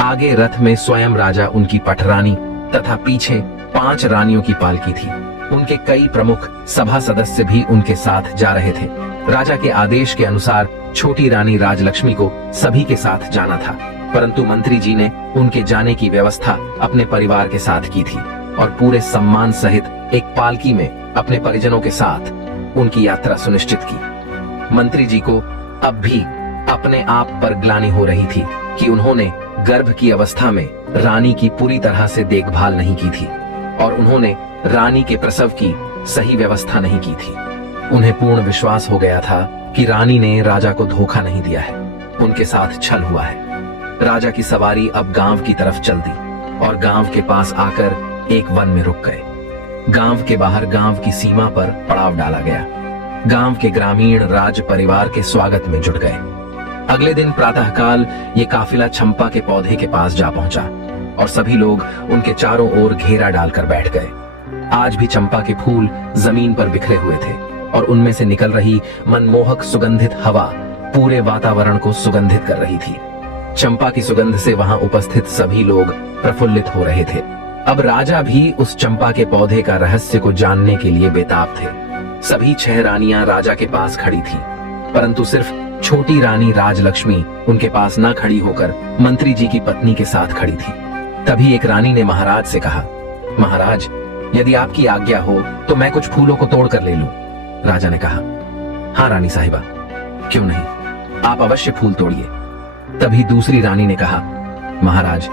आगे रथ में स्वयं राजा, उनकी पटरानी तथा पीछे 5 रानियों की पालकी थी। उनके कई प्रमुख सभा सदस्य भी उनके साथ जा रहे थे। राजा के आदेश के अनुसार छोटी रानी राजलक्ष्मी को सभी के साथ जाना था, परंतु मंत्री जी ने उनके जाने की व्यवस्था अपने परिवार के साथ की थी और पूरे सम्मान सहित एक पालकी में अपने परिजनों के साथ उनकी यात्रा सुनिश्चित की। मंत्री जी को अब भी अपने आप पर ग्लानि हो रही थी कि उन्होंने गर्भ की अवस्था में रानी की पूरी तरह से देखभाल नहीं की थी और उन्होंने रानी के प्रसव की सही व्यवस्था नहीं की थी। उन्हें पूर्ण विश्वास हो गया था कि रानी ने राजा को धोखा नहीं दिया है, उनके साथ छल हुआ है। राजा की सवारी अब गांव की तरफ चल दी और गांव के पास आकर एक वन में रुक गए। गांव के बाहर गांव की सीमा पर पड़ाव डाला गया। गांव के ग्रामीण राज परिवार के स्वागत में जुट गए। अगले दिन प्रातःकाल ये काफिला चंपा के पौधे के पास जा पहुंचा और सभी लोग उनके चारों ओर घेरा डालकर बैठ गए। आज भी चंपा के फूल जमीन पर बिखरे हुए थे और उनमें से निकल रही मनमोहक सुगंधित हवा पूरे वातावरण को सुगंधित कर रही थी। चंपा की सुगंध से वहां उपस्थित सभी लोग प्रफुल्लित हो रहे थे। अब राजा भी उस चंपा के पौधे का रहस्य को जानने के लिए बेताब थे। सभी 6 रानियां राजा के पास खड़ी थीं, परंतु सिर्फ छोटी रानी राजलक्ष्मी उनके पास न खड़ी होकर मंत्री जी की पत्नी के साथ खड़ी थी। तभी एक रानी ने महाराज से कहा, महाराज, यदि आपकी आज्ञा हो तो मैं कुछ फूलों को तोड़ कर ले लूं। राजा ने कहा, हाँ रानी साहिबा, क्यों नहीं, आप अवश्य फूल तोड़िए। तभी दूसरी रानी ने कहा, महाराज,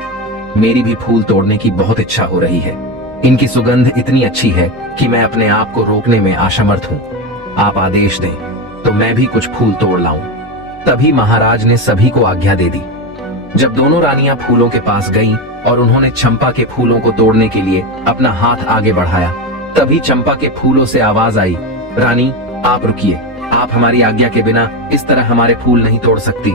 मेरी भी फूल तोड़ने की बहुत इच्छा हो रही है। इनकी सुगंध इतनी अच्छी है कि मैं अपने आप को रोकने में असमर्थ हूँ। आप आदेश दें तो मैं भी कुछ फूल तोड़ लाऊं। तभी महाराज ने सभी को आज्ञा दे दी। जब दोनों रानियां फूलों के पास गईं और उन्होंने चंपा के फूलों को तोड़ने के लिए अपना हाथ आगे बढ़ाया, तभी चंपा के फूलों से आवाज आई, रानी आप रुकिए, आप हमारी आज्ञा के बिना इस तरह हमारे फूल नहीं तोड़ सकती।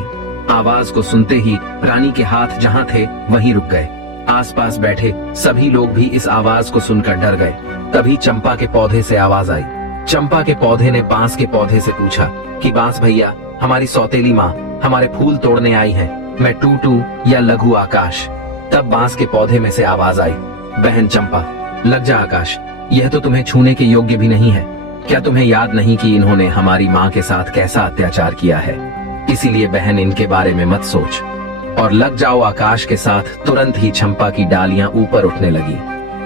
आवाज को सुनते ही रानी के हाथ जहां थे वहीं रुक गए। आसपास बैठे सभी लोग भी इस आवाज को सुनकर डर गए। तभी चंपा के पौधे से आवाज आई। चंपा के पौधे ने बांस के पौधे से पूछा कि बांस भैया, हमारी सौतेली माँ हमारे फूल तोड़ने आई है, मैं टूटू या लघु आकाश। तब बांस के पौधे में से आवाज आई, बहन चंपा, लग जा आकाश, यह तो तुम्हें छूने के योग्य भी नहीं है। क्या तुम्हें याद नहीं कि इन्होंने हमारी माँ के साथ कैसा अत्याचार किया है? इसीलिए बहन इनके बारे में मत सोच और लग जाओ आकाश के साथ। तुरंत ही चंपा की डालियां ऊपर उठने लगी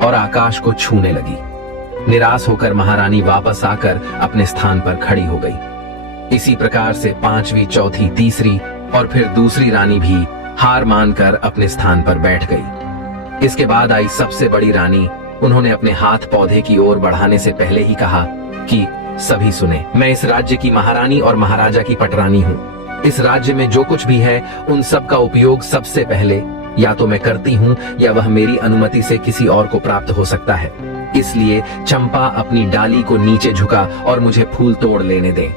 और आकाश को छूने लगी। निराश होकर महारानी वापस आकर अपने स्थान पर खड़ी हो गई। इसी प्रकार से पांचवी, चौथी, तीसरी और फिर दूसरी रानी भी हार मानकर अपने स्थान पर बैठ गई। इसके बाद आई सबसे बड़ी रानी। उन्होंने अपने हाथ पौधे की ओर बढ़ाने से पहले ही कहा कि सभी सुने, मैं इस राज्य की महारानी और महाराजा की पटरानी हूँ। इस राज्य में जो कुछ भी है उन सब का उपयोग सबसे पहले या तो मैं करती हूँ या वह मेरी अनुमति से किसी और को प्राप्त हो सकता है। इसलिए चंपा अपनी डाली को नीचे झुका और मुझे फूल तोड़ लेने दे।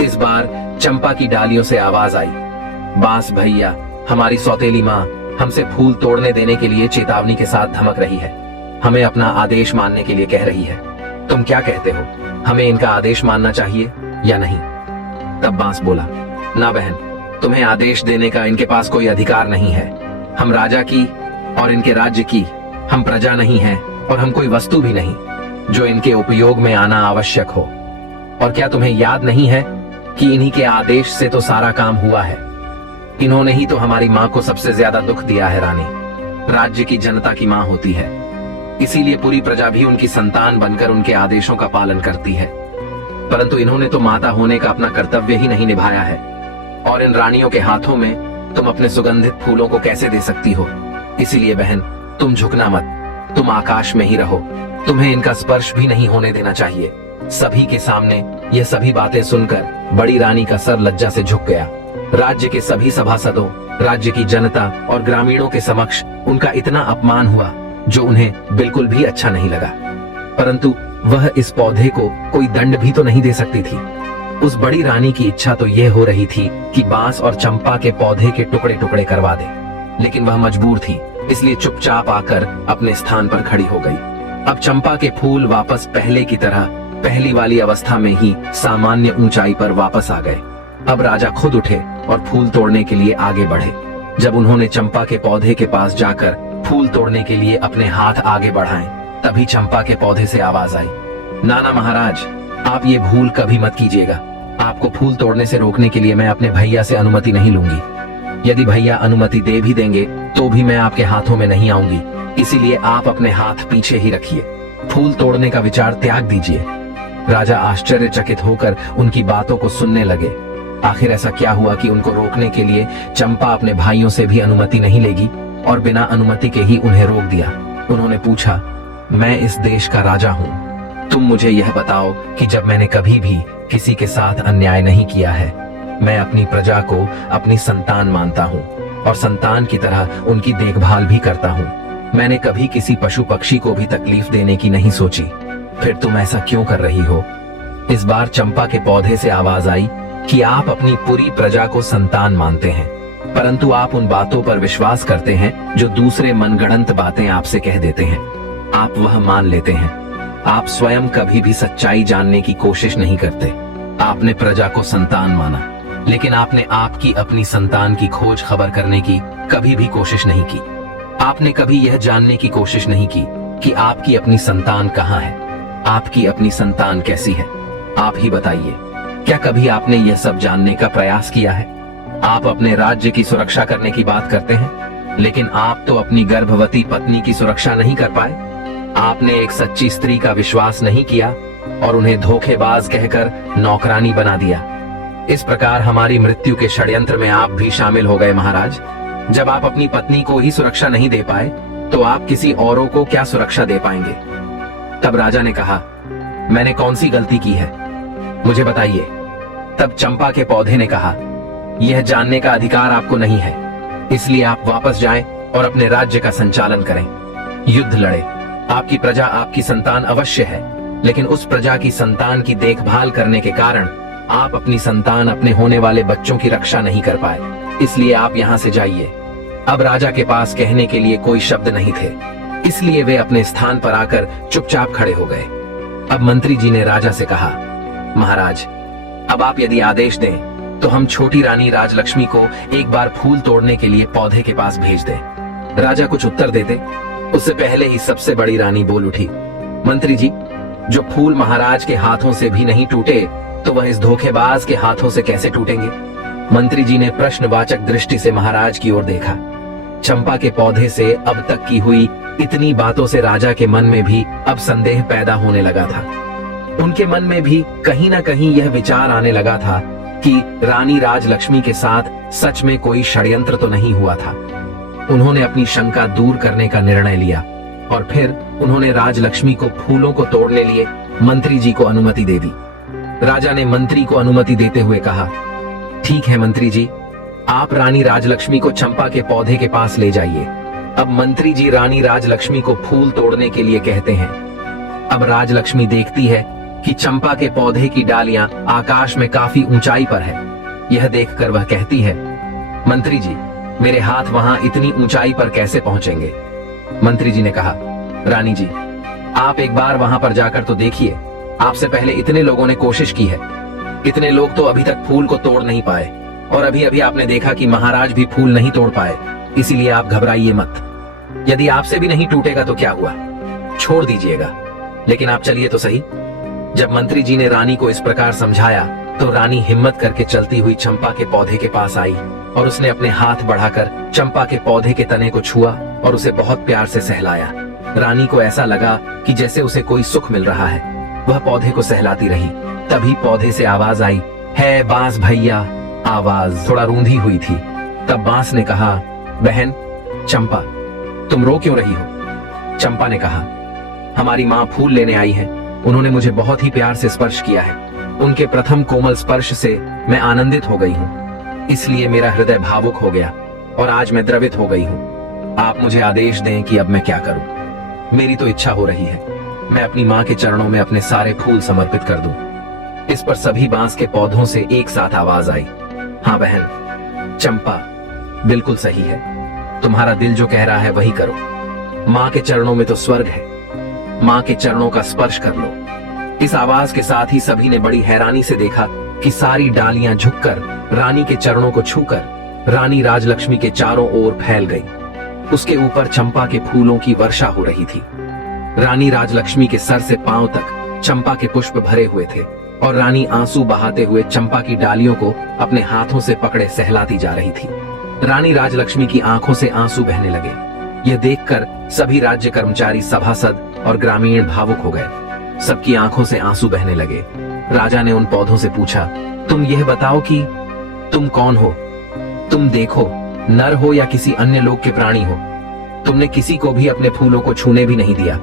इस बार चंपा की डालियों से आवाज आई, बांस भैया, हमारी सौतेली माँ हमसे फूल तोड़ने देने के लिए चेतावनी के साथ धमक रही है। हमें अपना आदेश मानने के लिए कह रही है। तुम क्या कहते हो, हमें इनका आदेश मानना चाहिए या नहीं? तब बांस बोला, ना बहन, तुम्हें आदेश देने का इनके पास कोई अधिकार नहीं है। हम राजा की और इनके राज्य की, हम प्रजा नहीं हैं और हम कोई वस्तु भी नहीं जो इनके उपयोग में आना आवश्यक हो। और क्या तुम्हें याद नहीं है कि इन्हीं के आदेश से तो सारा काम हुआ है? इन्होंने ही तो हमारी माँ को सबसे ज्यादा दुख दिया है। रानी राज्य की जनता की माँ होती है, इसीलिए पूरी प्रजा भी उनकी संतान बनकर उनके आदेशों का पालन करती है। परंतु इन्होंने तो माता होने का अपना कर्तव्य ही नहीं निभाया है। और इन रानियों के हाथों में तुम अपने सुगंधित फूलों को कैसे दे सकती हो? इसीलिए बहन, तुम झुकना मत, तुम आकाश में ही रहो। तुम्हें इनका स्पर्श भी नहीं होने देना चाहिए। सभी के सामने यह सभी बातें सुनकर बड़ी रानी का सर लज्जा से झुक गया। राज्य के सभी सभासदों, राज्य की जनता और ग्रामीणों के समक्ष उनका इतना अपमान हुआ जो उन्हें बिल्कुल भी अच्छा नहीं लगा। परंतु वह इस पौधे को कोई दंड भी तो नहीं दे सकती थी। उस बड़ी रानी की इच्छा तो यह हो रही थी कि बांस और चंपा के पौधे के टुकड़े टुकड़े करवा दे, लेकिन वह मजबूर थी, इसलिए चुपचाप आकर अपने स्थान पर खड़ी हो गई। अब चंपा के फूल वापस पहले की तरह पहली वाली अवस्था में ही सामान्य ऊंचाई पर वापस आ गए। अब राजा खुद उठे और फूल तोड़ने के लिए आगे बढ़े। जब उन्होंने चंपा के पौधे के पास जाकर फूल तोड़ने के लिए अपने हाथ आगे बढ़ाए, तभी चंपा के पौधे से आवाज आई, नाना महाराज, आप ये भूल कभी मत कीजिएगा। आपको फूल तोड़ने से रोकने के लिए मैं अपने भैया से अनुमति नहीं लूंगी। यदि भैया अनुमति दे भी देंगे तो भी मैं आपके हाथों में नहीं आऊंगी। इसीलिए आप अपने हाथ पीछे ही रखिए, फूल तोड़ने का विचार त्याग दीजिए। राजा आश्चर्यचकित होकर उनकी बातों को सुनने लगे। आखिर ऐसा क्या हुआ कि उनको रोकने के लिए चंपा अपने भाइयों से भी अनुमति नहीं लेगी और बिना अनुमति के ही उन्हें रोक दिया। उन्होंने पूछा, मैं इस देश का राजा हूँ, तुम मुझे यह बताओ कि जब मैंने कभी भी किसी के साथ अन्याय नहीं किया है, मैं अपनी प्रजा को अपनी संतान मानता हूँ और संतान की तरह उनकी देखभाल भी करता हूँ। मैंने कभी किसी पशु पक्षी को भी तकलीफ देने की नहीं सोची, फिर तुम ऐसा क्यों कर रही हो? इस बार चंपा के पौधे से आवाज आई कि आप अपनी पूरी प्रजा को संतान मानते हैं, परंतु आप उन बातों पर विश्वास करते हैं जो दूसरे मनगढ़ंत बातें आपसे कह देते हैं। आप वह मान लेते हैं। आप स्वयं कभी भी सच्चाई जानने की कोशिश नहीं करते। आपने प्रजा को संतान माना, लेकिन आपने आपकी अपनी संतान की खोज खबर करने की कभी भी कोशिश नहीं की। आपने कभी यह जानने की कोशिश नहीं की कि आपकी अपनी संतान कहाँ है, आपकी अपनी संतान कैसी है। आप ही बताइए, क्या कभी आपने यह सब जानने का प्रयास किया है? आप अपने राज्य की सुरक्षा करने की बात करते हैं, लेकिन आप तो अपनी गर्भवती पत्नी की सुरक्षा नहीं कर पाए। आपने एक सच्ची स्त्री का विश्वास नहीं किया और उन्हें धोखेबाज कहकर नौकरानी बना दिया। इस प्रकार हमारी मृत्यु के षड्यंत्र में आप भी शामिल हो गए महाराज। जब आप अपनी पत्नी को ही सुरक्षा नहीं दे पाए तो आप किसी औरों को क्या सुरक्षा दे पाएंगे? तब राजा ने कहा, मैंने कौन सी गलती की है, मुझे बताइए। तब चंपा के पौधे ने कहा, यह जानने का अधिकार आपको नहीं है, इसलिए आप वापस जाएं और अपने राज्य का संचालन करें, युद्ध लड़े। आपकी प्रजा आपकी संतान अवश्य है, लेकिन उस प्रजा की संतान की देखभाल करने के कारण आप अपनी संतान, अपने होने वाले बच्चों की रक्षा नहीं कर पाए, इसलिए आप यहाँ से जाइए। अब राजा के पास कहने के लिए कोई शब्द नहीं थे, इसलिए वे अपने स्थान पर आकर चुपचाप खड़े हो गए। अब मंत्री जी ने राजा से कहा, महाराज, अब आप यदि आदेश दें तो हम छोटी रानी राजलक्ष्मी को एक बार फूल तोड़ने के लिए पौधे के पास भेज दें। राजा कुछ उत्तर देते उससे पहले ही सबसे बड़ी रानी बोल उठी, मंत्री जी, जो फूल महाराज के हाथों से भी नहीं टूटे तो वह इस धोखेबाज के हाथों से कैसे टूटेंगे? मंत्री जी ने प्रश्नवाचक दृष्टि से महाराज की ओर देखा। चंपा के पौधे से अब तक की हुई इतनी बातों से राजा के मन में भी अब संदेह पैदा होने लगा था। उनके मन में भी कहीं ना कहीं यह विचार आने लगा था कि रानी राजलक्ष्मी के साथ सच में कोई षड्यंत्र तो नहीं हुआ था। उन्होंने अपनी शंका दूर करने का निर्णय लिया और फिर उन्होंने राजलक्ष्मी को फूलों को तोड़ने लिए मंत्री जी को अनुमति दे दी। राजा ने मंत्री को अनुमति देते हुए कहा, ठीक है मंत्री जी, आप रानी राजलक्ष्मी को चंपा के पौधे के पास ले जाइए। अब मंत्री जी रानी राजलक्ष्मी को फूल तोड़ने के लिए कहते हैं। अब राजलक्ष्मी देखती है कि चंपा के पौधे की डालियां आकाश में काफी ऊंचाई पर है। यह देखकर वह कहती है, मंत्री जी, मेरे हाथ वहां इतनी ऊंचाई पर कैसे पहुंचेंगे? मंत्री जी ने कहा, रानी जी, आप एक बार वहां पर जाकर तो देखिए, आपसे पहले इतने लोगों ने कोशिश की है, इतने लोग तो अभी तक फूल को तोड़ नहीं पाए, और अभी अभी आपने देखा कि महाराज भी फूल नहीं तोड़ पाए, इसीलिए आप घबराइए मत। यदि आपसे भी नहीं टूटेगा तो क्या हुआ, छोड़ दीजिएगा, लेकिन आप चलिए तो सही। जब मंत्री जी ने रानी को इस प्रकार समझाया तो रानी हिम्मत करके चलती हुई चंपा के पौधे के पास आई और उसने अपने हाथ बढ़ाकर चंपा के पौधे के तने को छुआ और उसे बहुत प्यार से सहलाया। रानी को ऐसा लगा कि जैसे उसे कोई सुख मिल रहा है। वह पौधे को सहलाती रही। तभी पौधे से आवाज आई, है बांस भैया। आवाज थोड़ा रूंधी हुई थी। तब बांस ने कहा, बहन चंपा, तुम रो क्यों रही हो? चंपा ने कहा, हमारी माँ फूल लेने आई है, उन्होंने मुझे बहुत ही प्यार से स्पर्श किया है। उनके प्रथम कोमल स्पर्श से मैं आनंदित हो गई हूँ, इसलिए मेरा हृदय भावुक हो गया और आज मैं द्रवित हो गई हूँ। आप मुझे आदेश दें कि अब मैं क्या करूं। मेरी तो इच्छा हो रही है, मैं अपनी माँ के चरणों में अपने सारे फूल समर्पित कर दूं। इस पर सभी बांस के पौधों से एक साथ आवाज आई, हाँ बहन चंपा, बिल्कुल सही है, तुम्हारा दिल जो कह रहा है वही करो। माँ के चरणों में तो स्वर्ग है, माँ के चरणों का स्पर्श कर लो। इस आवाज के साथ ही सभी ने बड़ी हैरानी से देखा कि सारी डालियां झुककर रानी के चरणों को छूकर रानी राजलक्ष्मी के चारों ओर फैल गई। उसके ऊपर चंपा के फूलों की वर्षा हो रही थी। रानी राजलक्ष्मी के सर से पांव तक चंपा के पुष्प भरे हुए थे और रानी आंसू बहाते हुए चंपा की डालियों को अपने हाथों से पकड़े सहलाती जा रही थी। रानी राजलक्ष्मी की आंखों से आंसू बहने लगे। यह देखकर सभी राज्य कर्मचारी, सभासद और ग्रामीण भावुक हो गए। सबकी आंखों से आंसू बहने लगे। राजा ने उन पौधों से पूछा, तुम यह बताओ कि तुम कौन हो? तुम देखो, नर हो या किसी अन्य लोक के प्राणी हो, तुमने किसी को भी अपने फूलों को छूने भी नहीं दिया,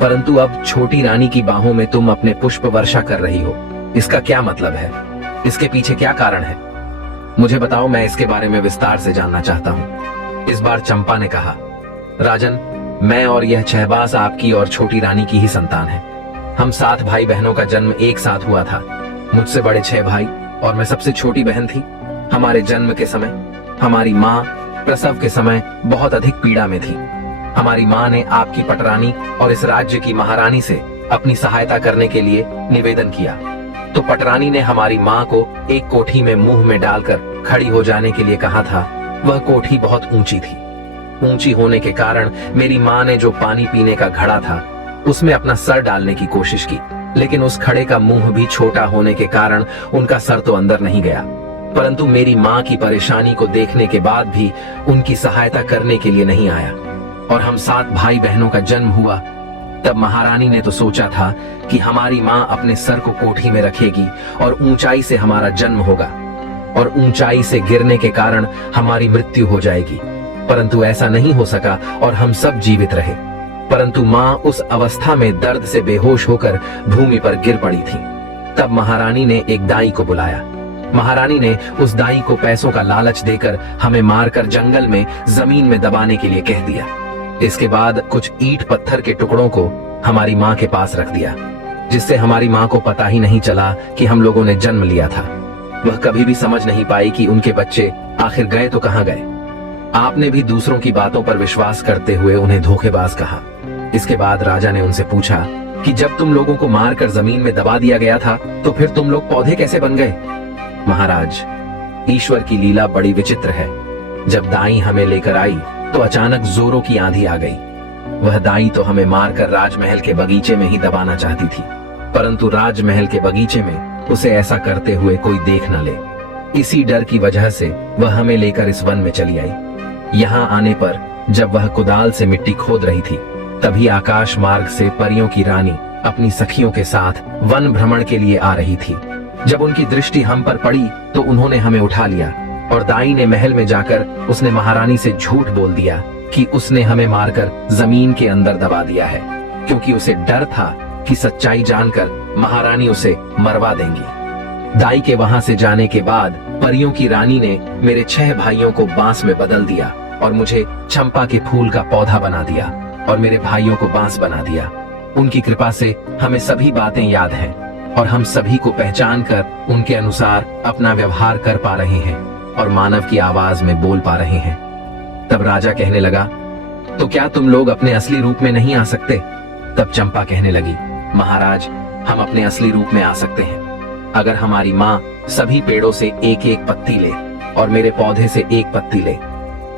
परंतु अब छोटी रानी की बाहों में तुम अपने पुष्प वर्षा कर रही हो। इसका क्या मतलब है? इसके पीछे क्या कारण है? मुझे बताओ, मैं इसके बारे में विस्तार से जानना चाहता हूँ। इस बार चंपा ने कहा, राजन, मैं और यह छहबास आपकी और छोटी रानी की ही संतान है। हम 7 भाई बहनों का जन्म एक साथ हुआ था। मुझसे बड़े 6 भाई और मैं सबसे छोटी बहन थी। हमारे जन्म के समय हमारी माँ प्रसव के समय बहुत अधिक पीड़ा में थी। हमारी माँ ने आपकी पटरानी और इस राज्य की महारानी से अपनी सहायता करने के लिए निवेदन किया, तो पटरानी ने हमारी माँ को एक कोठी में मुंह में डालकर खड़ी हो जाने के लिए कहा था। वह कोठी बहुत ऊंची थी। ऊंची होने के कारण मेरी माँ ने जो पानी पीने का घड़ा था उसमें अपना सर डालने की कोशिश की, लेकिन उस खड़े का मुंह भी छोटा होने के कारण उनका सर तो अंदर नहीं गया। परंतु मेरी माँ की परेशानी को देखने के बाद भी उनकी सहायता करने के लिए नहीं आया और हम 7 भाई बहनों का जन्म हुआ। तब महारानी ने तो सोचा था कि हमारी माँ अपने सर को कोठी में रखेगी और ऊंचाई से हमारा जन्म होगा और ऊंचाई से गिरने के कारण हमारी मृत्यु हो जाएगी, परंतु ऐसा नहीं हो सका और हम सब जीवित रहे। परंतु माँ उस अवस्था में दर्द से बेहोश होकर भूमि पर गिर पड़ी थी। तब महारानी ने एक दाई को बुलाया। महारानी ने उस दाई को पैसों का लालच देकर हमें मारकर जंगल में जमीन में दबाने के लिए कह दिया। इसके बाद कुछ ईंट पत्थर के टुकड़ों को हमारी माँ के पास रख दिया, जिससे हमारी माँ को पता ही नहीं चला कि हम लोगों ने जन्म लिया था। वह कभी भी समझ नहीं पाई कि उनके बच्चे आखिर गए तो कहाँ गए। आपने भी दूसरों की बातों पर विश्वास करते हुए उन्हें धोखेबाज कहा। इसके बाद राजा ने उनसे पूछा कि जब तुम लोगों को मारकर जमीन में दबा दिया गया था तो फिर तुम लोग पौधे कैसे बन गए? महाराज, ईश्वर की लीला बड़ी विचित्र है। जब दाई हमें लेकर आई तो अचानक जोरों की आंधी आ गई। वह दाई तो हमें मारकर राजमहल के बगीचे में ही दबाना चाहती थी, परंतु राजमहल के बगीचे में उसे ऐसा करते हुए कोई देख न ले। इसी डर की वजह से वह हमें लेकर इस वन में चली आई। यहाँ आने पर जब वह कुदाल से मिट्टी खोद रही थी, तभी आकाश मार्ग से परियों की रानी अपनी सखियों के साथ वन भ्रमण के लिए आ रही थी। जब उनकी दृष्टि हम पर पड़ी तो उन्होंने हमें उठा लिया और दाई ने महल में जाकर उसने महारानी से झूठ बोल दिया कि उसने हमें मारकर जमीन के अंदर दबा दिया है, क्योंकि उसे डर था कि सच्चाई जानकर महारानी उसे मरवा देंगी। दाई के वहां से जाने के बाद परियों की रानी ने मेरे 6 भाइयों को बांस में बदल दिया और मुझे चंपा के फूल का पौधा बना दिया और मेरे भाइयों को बांस बना दिया। उनकी कृपा से हमें सभी बातें याद हैं और हम सभी को पहचान कर उनके अनुसार अपना व्यवहार कर पा रहे हैं और मानव की आवाज में बोल पा रहे हैं। तब राजा कहने लगा, तो क्या तुम लोग अपने असली रूप में नहीं आ सकते? तब चंपा कहने लगी, महाराज, हम अपने असली रूप में आ सकते हैं अगर हमारी माँ सभी पेड़ों से एक एक पत्ती ले और मेरे पौधे से एक पत्ती ले।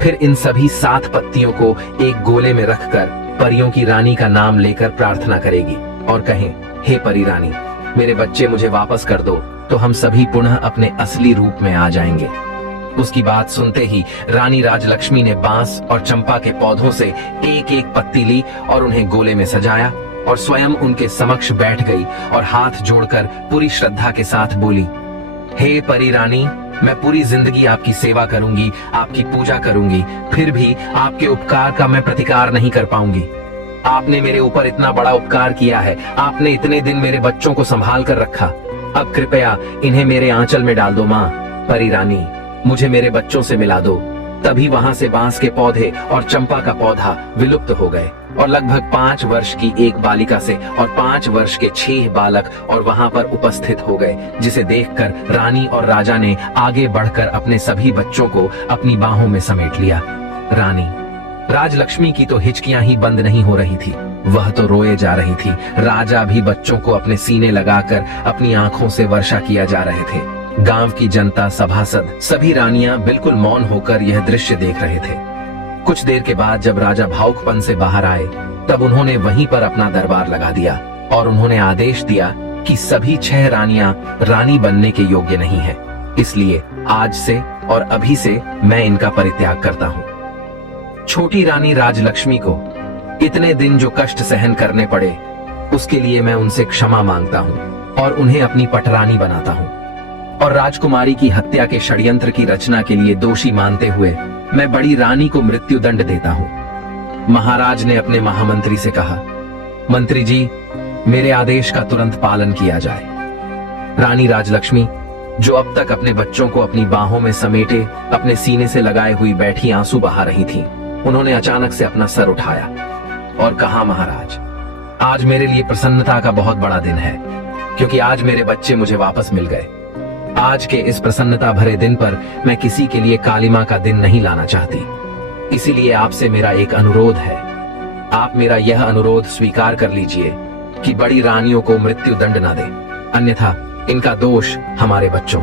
फिर इन सभी 7 पत्तियों को एक गोले में रखकर परियों की रानी का नाम लेकर प्रार्थना करेगी और कहें, हे परी रानी, मेरे बच्चे मुझे वापस कर दो, तो हम सभी पुनः अपने असली रूप में आ जाएंगे। उसकी बात सुनते ही रानी राजलक्ष्मी ने बांस और चंपा के पौधों से एक एक पत्ती ली और उन्हें गोले में सजाया और स्वयं उनके समक्ष बैठ गई और हाथ जोड़कर पूरी श्रद्धा के साथ बोली, हे परी रानी, मैं पूरी जिंदगी आपकी सेवा करूंगी, आपकी पूजा करूंगी, फिर भी आपके उपकार का मैं प्रतिकार नहीं कर पाऊंगी। आपने मेरे ऊपर इतना बड़ा उपकार किया है, आपने इतने दिन मेरे बच्चों को संभाल कर रखा, अब कृपया इन्हें मेरे आंचल में डाल दो। माँ परी रानी, मुझे मेरे बच्चों से मिला दो। तभी वहां से बांस के पौधे और चंपा का पौधा विलुप्त हो गए और लगभग 5 वर्ष की एक बालिका से और 5 वर्ष के 6 बालक और वहां पर उपस्थित हो गए, जिसे देखकर रानी और राजा ने आगे बढ़कर अपने सभी बच्चों को अपनी बाहों में समेट लिया। रानी राजलक्ष्मी की तो हिचकियां ही बंद नहीं हो रही थी, वह तो रोए जा रही थी। राजा भी बच्चों को अपने सीने लगाकर अपनी आंखों से वर्षा किया जा रहे थे। गांव की जनता, सभासद, सभी रानियां बिल्कुल मौन होकर यह दृश्य देख रहे थे। कुछ देर के बाद जब राजा भावुकपन से बाहर आए, तब उन्होंने वहीं पर अपना दरबार लगा दिया और उन्होंने आदेश दिया कि सभी 6 रानियां रानी बनने के योग्य नहीं है, इसलिए आज से और अभी से मैं इनका परित्याग करता हूँ। छोटी रानी राजलक्ष्मी को इतने दिन जो कष्ट सहन करने पड़े, उसके लिए मैं उनसे क्षमा मांगता हूँ और उन्हें अपनी पटरानी बनाता हूँ और राजकुमारी की हत्या के षड्यंत्र की रचना के लिए दोषी मानते हुए मैं बड़ी रानी को मृत्यु दंड देता हूँ। महाराज ने अपने महामंत्री से कहा, मंत्री जी, मेरे आदेश का तुरंत पालन किया जाए। रानी राजलक्ष्मी, जो अब तक अपने बच्चों को अपनी बाहों में समेटे अपने सीने से लगाए हुई बैठी आंसू बहा रही थी, उन्होंने अचानक से अपना सर उठाया और कहा, महाराज, आज मेरे लिए प्रसन्नता का बहुत बड़ा दिन है, क्योंकि आज मेरे बच्चे मुझे वापस मिल गए। आज के इस प्रसन्नता भरे दिन पर मैं किसी के लिए कालिमा का दिन नहीं लाना चाहती, इसीलिए आपसे मेरा एक अनुरोध है। आप मेरा यह अनुरोध स्वीकार कर लीजिए कि बड़ी रानियों को मृत्यु दंड न दें, अन्यथा इनका दोष हमारे बच्चों,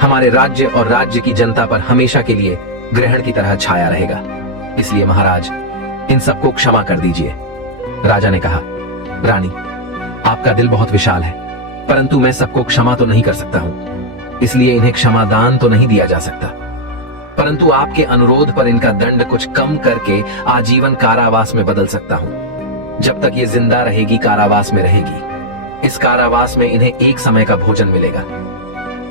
हमारे राज्य और राज्य की जनता पर हमेशा के लिए ग्रहण की तरह छाया रहेगा। इसलिए महाराज, इन सबको क्षमा कर दीजिए। राजा ने कहा, रानी, आपका दिल बहुत विशाल है, परंतु मैं सबको क्षमा तो नहीं कर सकता हूँ, इसलिए इन्हें क्षमादान तो नहीं दिया जा सकता, परंतु आपके अनुरोध पर इनका दंड कुछ कम करके आजीवन कारावास में बदल सकता हूँ। जब तक ये जिंदा रहेगी कारावास में रहेगी। इस कारावास में इन्हें एक समय का भोजन मिलेगा,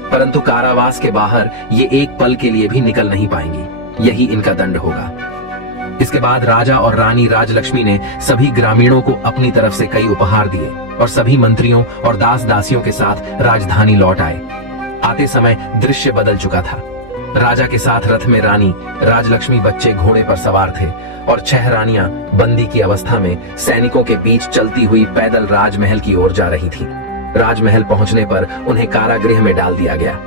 परंतु कारावास के बाहर ये एक पल के लिए भी निकल नहीं पाएंगी। यही इनका दंड होगा। इसके बाद राजा और रानी राजलक्ष्मी ने सभी ग्रामीणों को अपनी तरफ से कई उपहार दिए और सभी मंत्रियों और दास दासियों के साथ राजधानी लौट आए। आते समय दृश्य बदल चुका था। राजा के साथ रथ में रानी राजलक्ष्मी बच्चे घोड़े पर सवार थे और 6 रानियां बंदी की अवस्था में सैनिकों के बीच चलती हुई पैदल राजमहल की ओर जा रही थी। राजमहल पहुंचने पर उन्हें कारागृह में डाल दिया गया।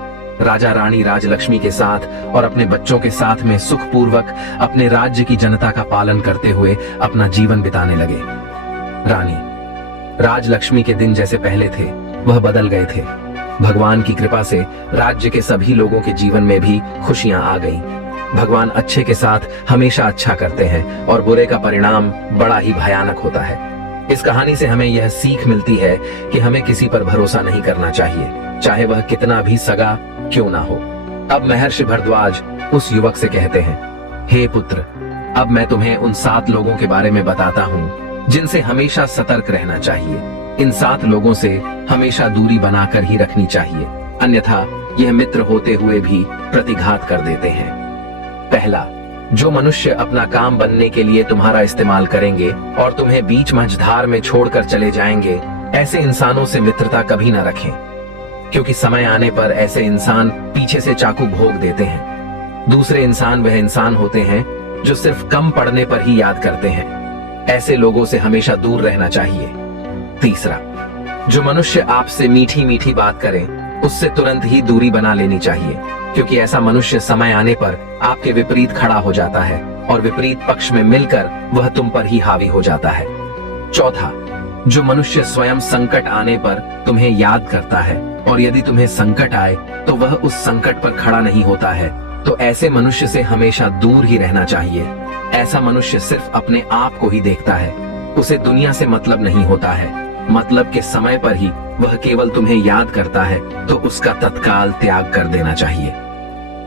राजा रानी राजलक्ष्मी के साथ और अपने बच्चों के साथ में सुखपूर्वक अपने राज्य की जनता का पालन करते हुए अपना जीवन बिताने लगे। रानी राजलक्ष्मी के दिन जैसे पहले थे वह बदल गए थे। भगवान की कृपा से राज्य के सभी लोगों के जीवन में भी खुशियां आ गई। भगवान अच्छे के साथ हमेशा अच्छा करते हैं और बुरे का परिणाम बड़ा ही भयानक होता है। इस कहानी से हमें यह सीख मिलती है कि हमें किसी पर भरोसा नहीं करना चाहिए, चाहे वह कितना भी सगा क्यों ना हो। अब महर्षि भारद्वाज उस युवक से कहते हैं, हे पुत्र, अब मैं तुम्हें उन 7 लोगों के बारे में बताता हूँ जिनसे हमेशा सतर्क रहना चाहिए। इन 7 लोगों से हमेशा दूरी बनाकर ही रखनी चाहिए, अन्यथा यह मित्र होते हुए भी प्रतिघात कर देते हैं। पहला, जो मनुष्य अपना काम बनने के लिए तुम्हारा इस्तेमाल करेंगे और तुम्हें बीच मझधार में छोड़कर चले जाएंगे, ऐसे इंसानों से मित्रता कभी न रखें, क्योंकि समय आने पर ऐसे इंसान पीछे से चाकू भोग देते हैं। दूसरे इंसान वह इंसान होते हैं जो सिर्फ कम पढ़ने पर ही याद करते हैं। ऐसे लोगों से हमेशा दूर रहना चाहिए। तीसरा, जो मनुष्य आपसे मीठी मीठी बात करे उससे तुरंत ही दूरी बना लेनी चाहिए, क्योंकि ऐसा मनुष्य समय आने पर आपके विपरीत खड़ा हो जाता है और विपरीत पक्ष में मिलकर वह तुम पर ही हावी हो जाता है। चौथा, जो मनुष्य स्वयं संकट आने पर तुम्हें याद करता है और यदि तुम्हें संकट आए तो वह उस संकट पर खड़ा नहीं होता है, तो ऐसे मनुष्य से हमेशा दूर ही रहना चाहिए। ऐसा मनुष्य सिर्फ अपने आप को ही देखता है, उसे दुनिया से मतलब नहीं होता है। मतलब के समय पर ही वह केवल तुम्हें याद करता है, तो उसका तत्काल त्याग कर देना चाहिए।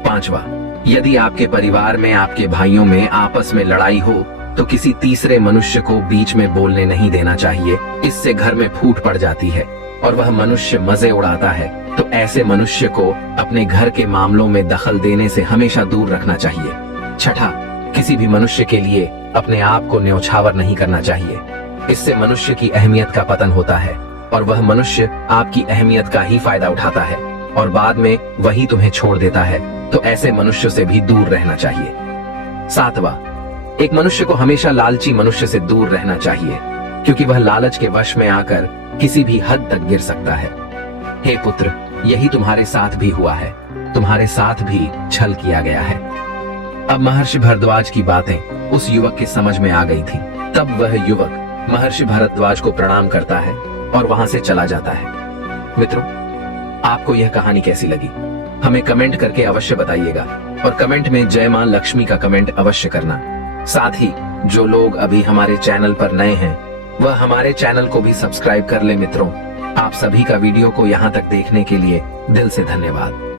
पांचवा, यदि आपके परिवार में आपके भाइयों में आपस में लड़ाई हो तो किसी तीसरे मनुष्य को बीच में बोलने नहीं देना चाहिए। इससे घर में फूट पड़ जाती है और वह मनुष्य मजे उड़ाता है, तो ऐसे मनुष्य को अपने घर के मामलों में दखल देने से हमेशा दूर रखना चाहिए। छठा, किसी भी मनुष्य के लिए अपने आप को न्यौछावर नहीं करना चाहिए। इससे मनुष्य की अहमियत का पतन होता है और वह मनुष्य आपकी अहमियत का ही फायदा उठाता है और बाद में वही तुम्हें छोड़ देता है, तो ऐसे मनुष्य से भी दूर रहना चाहिए। सातवां, एक मनुष्य को हमेशा लालची मनुष्य से दूर रहना चाहिए, क्योंकि वह लालच के वश में आकर किसी भी हद तक गिर सकता है। हे पुत्र, यही तुम्हारे साथ भी हुआ है, तुम्हारे साथ भी छल किया गया है। अब महर्षि भारद्वाज की बातें उस युवक के समझ में आ गई थी। तब वह युवक महर्षि भारद्वाज को प्रणाम करता है और वहां से चला जाता है। मित्रों, आपको यह कहानी कैसी लगी हमें कमेंट करके अवश्य बताइएगा और कमेंट में जय मां लक्ष्मी का कमेंट अवश्य करना। साथ ही जो लोग अभी हमारे चैनल पर नए हैं वह हमारे चैनल को भी सब्सक्राइब कर ले। मित्रों, आप सभी का वीडियो को यहाँ तक देखने के लिए दिल से धन्यवाद।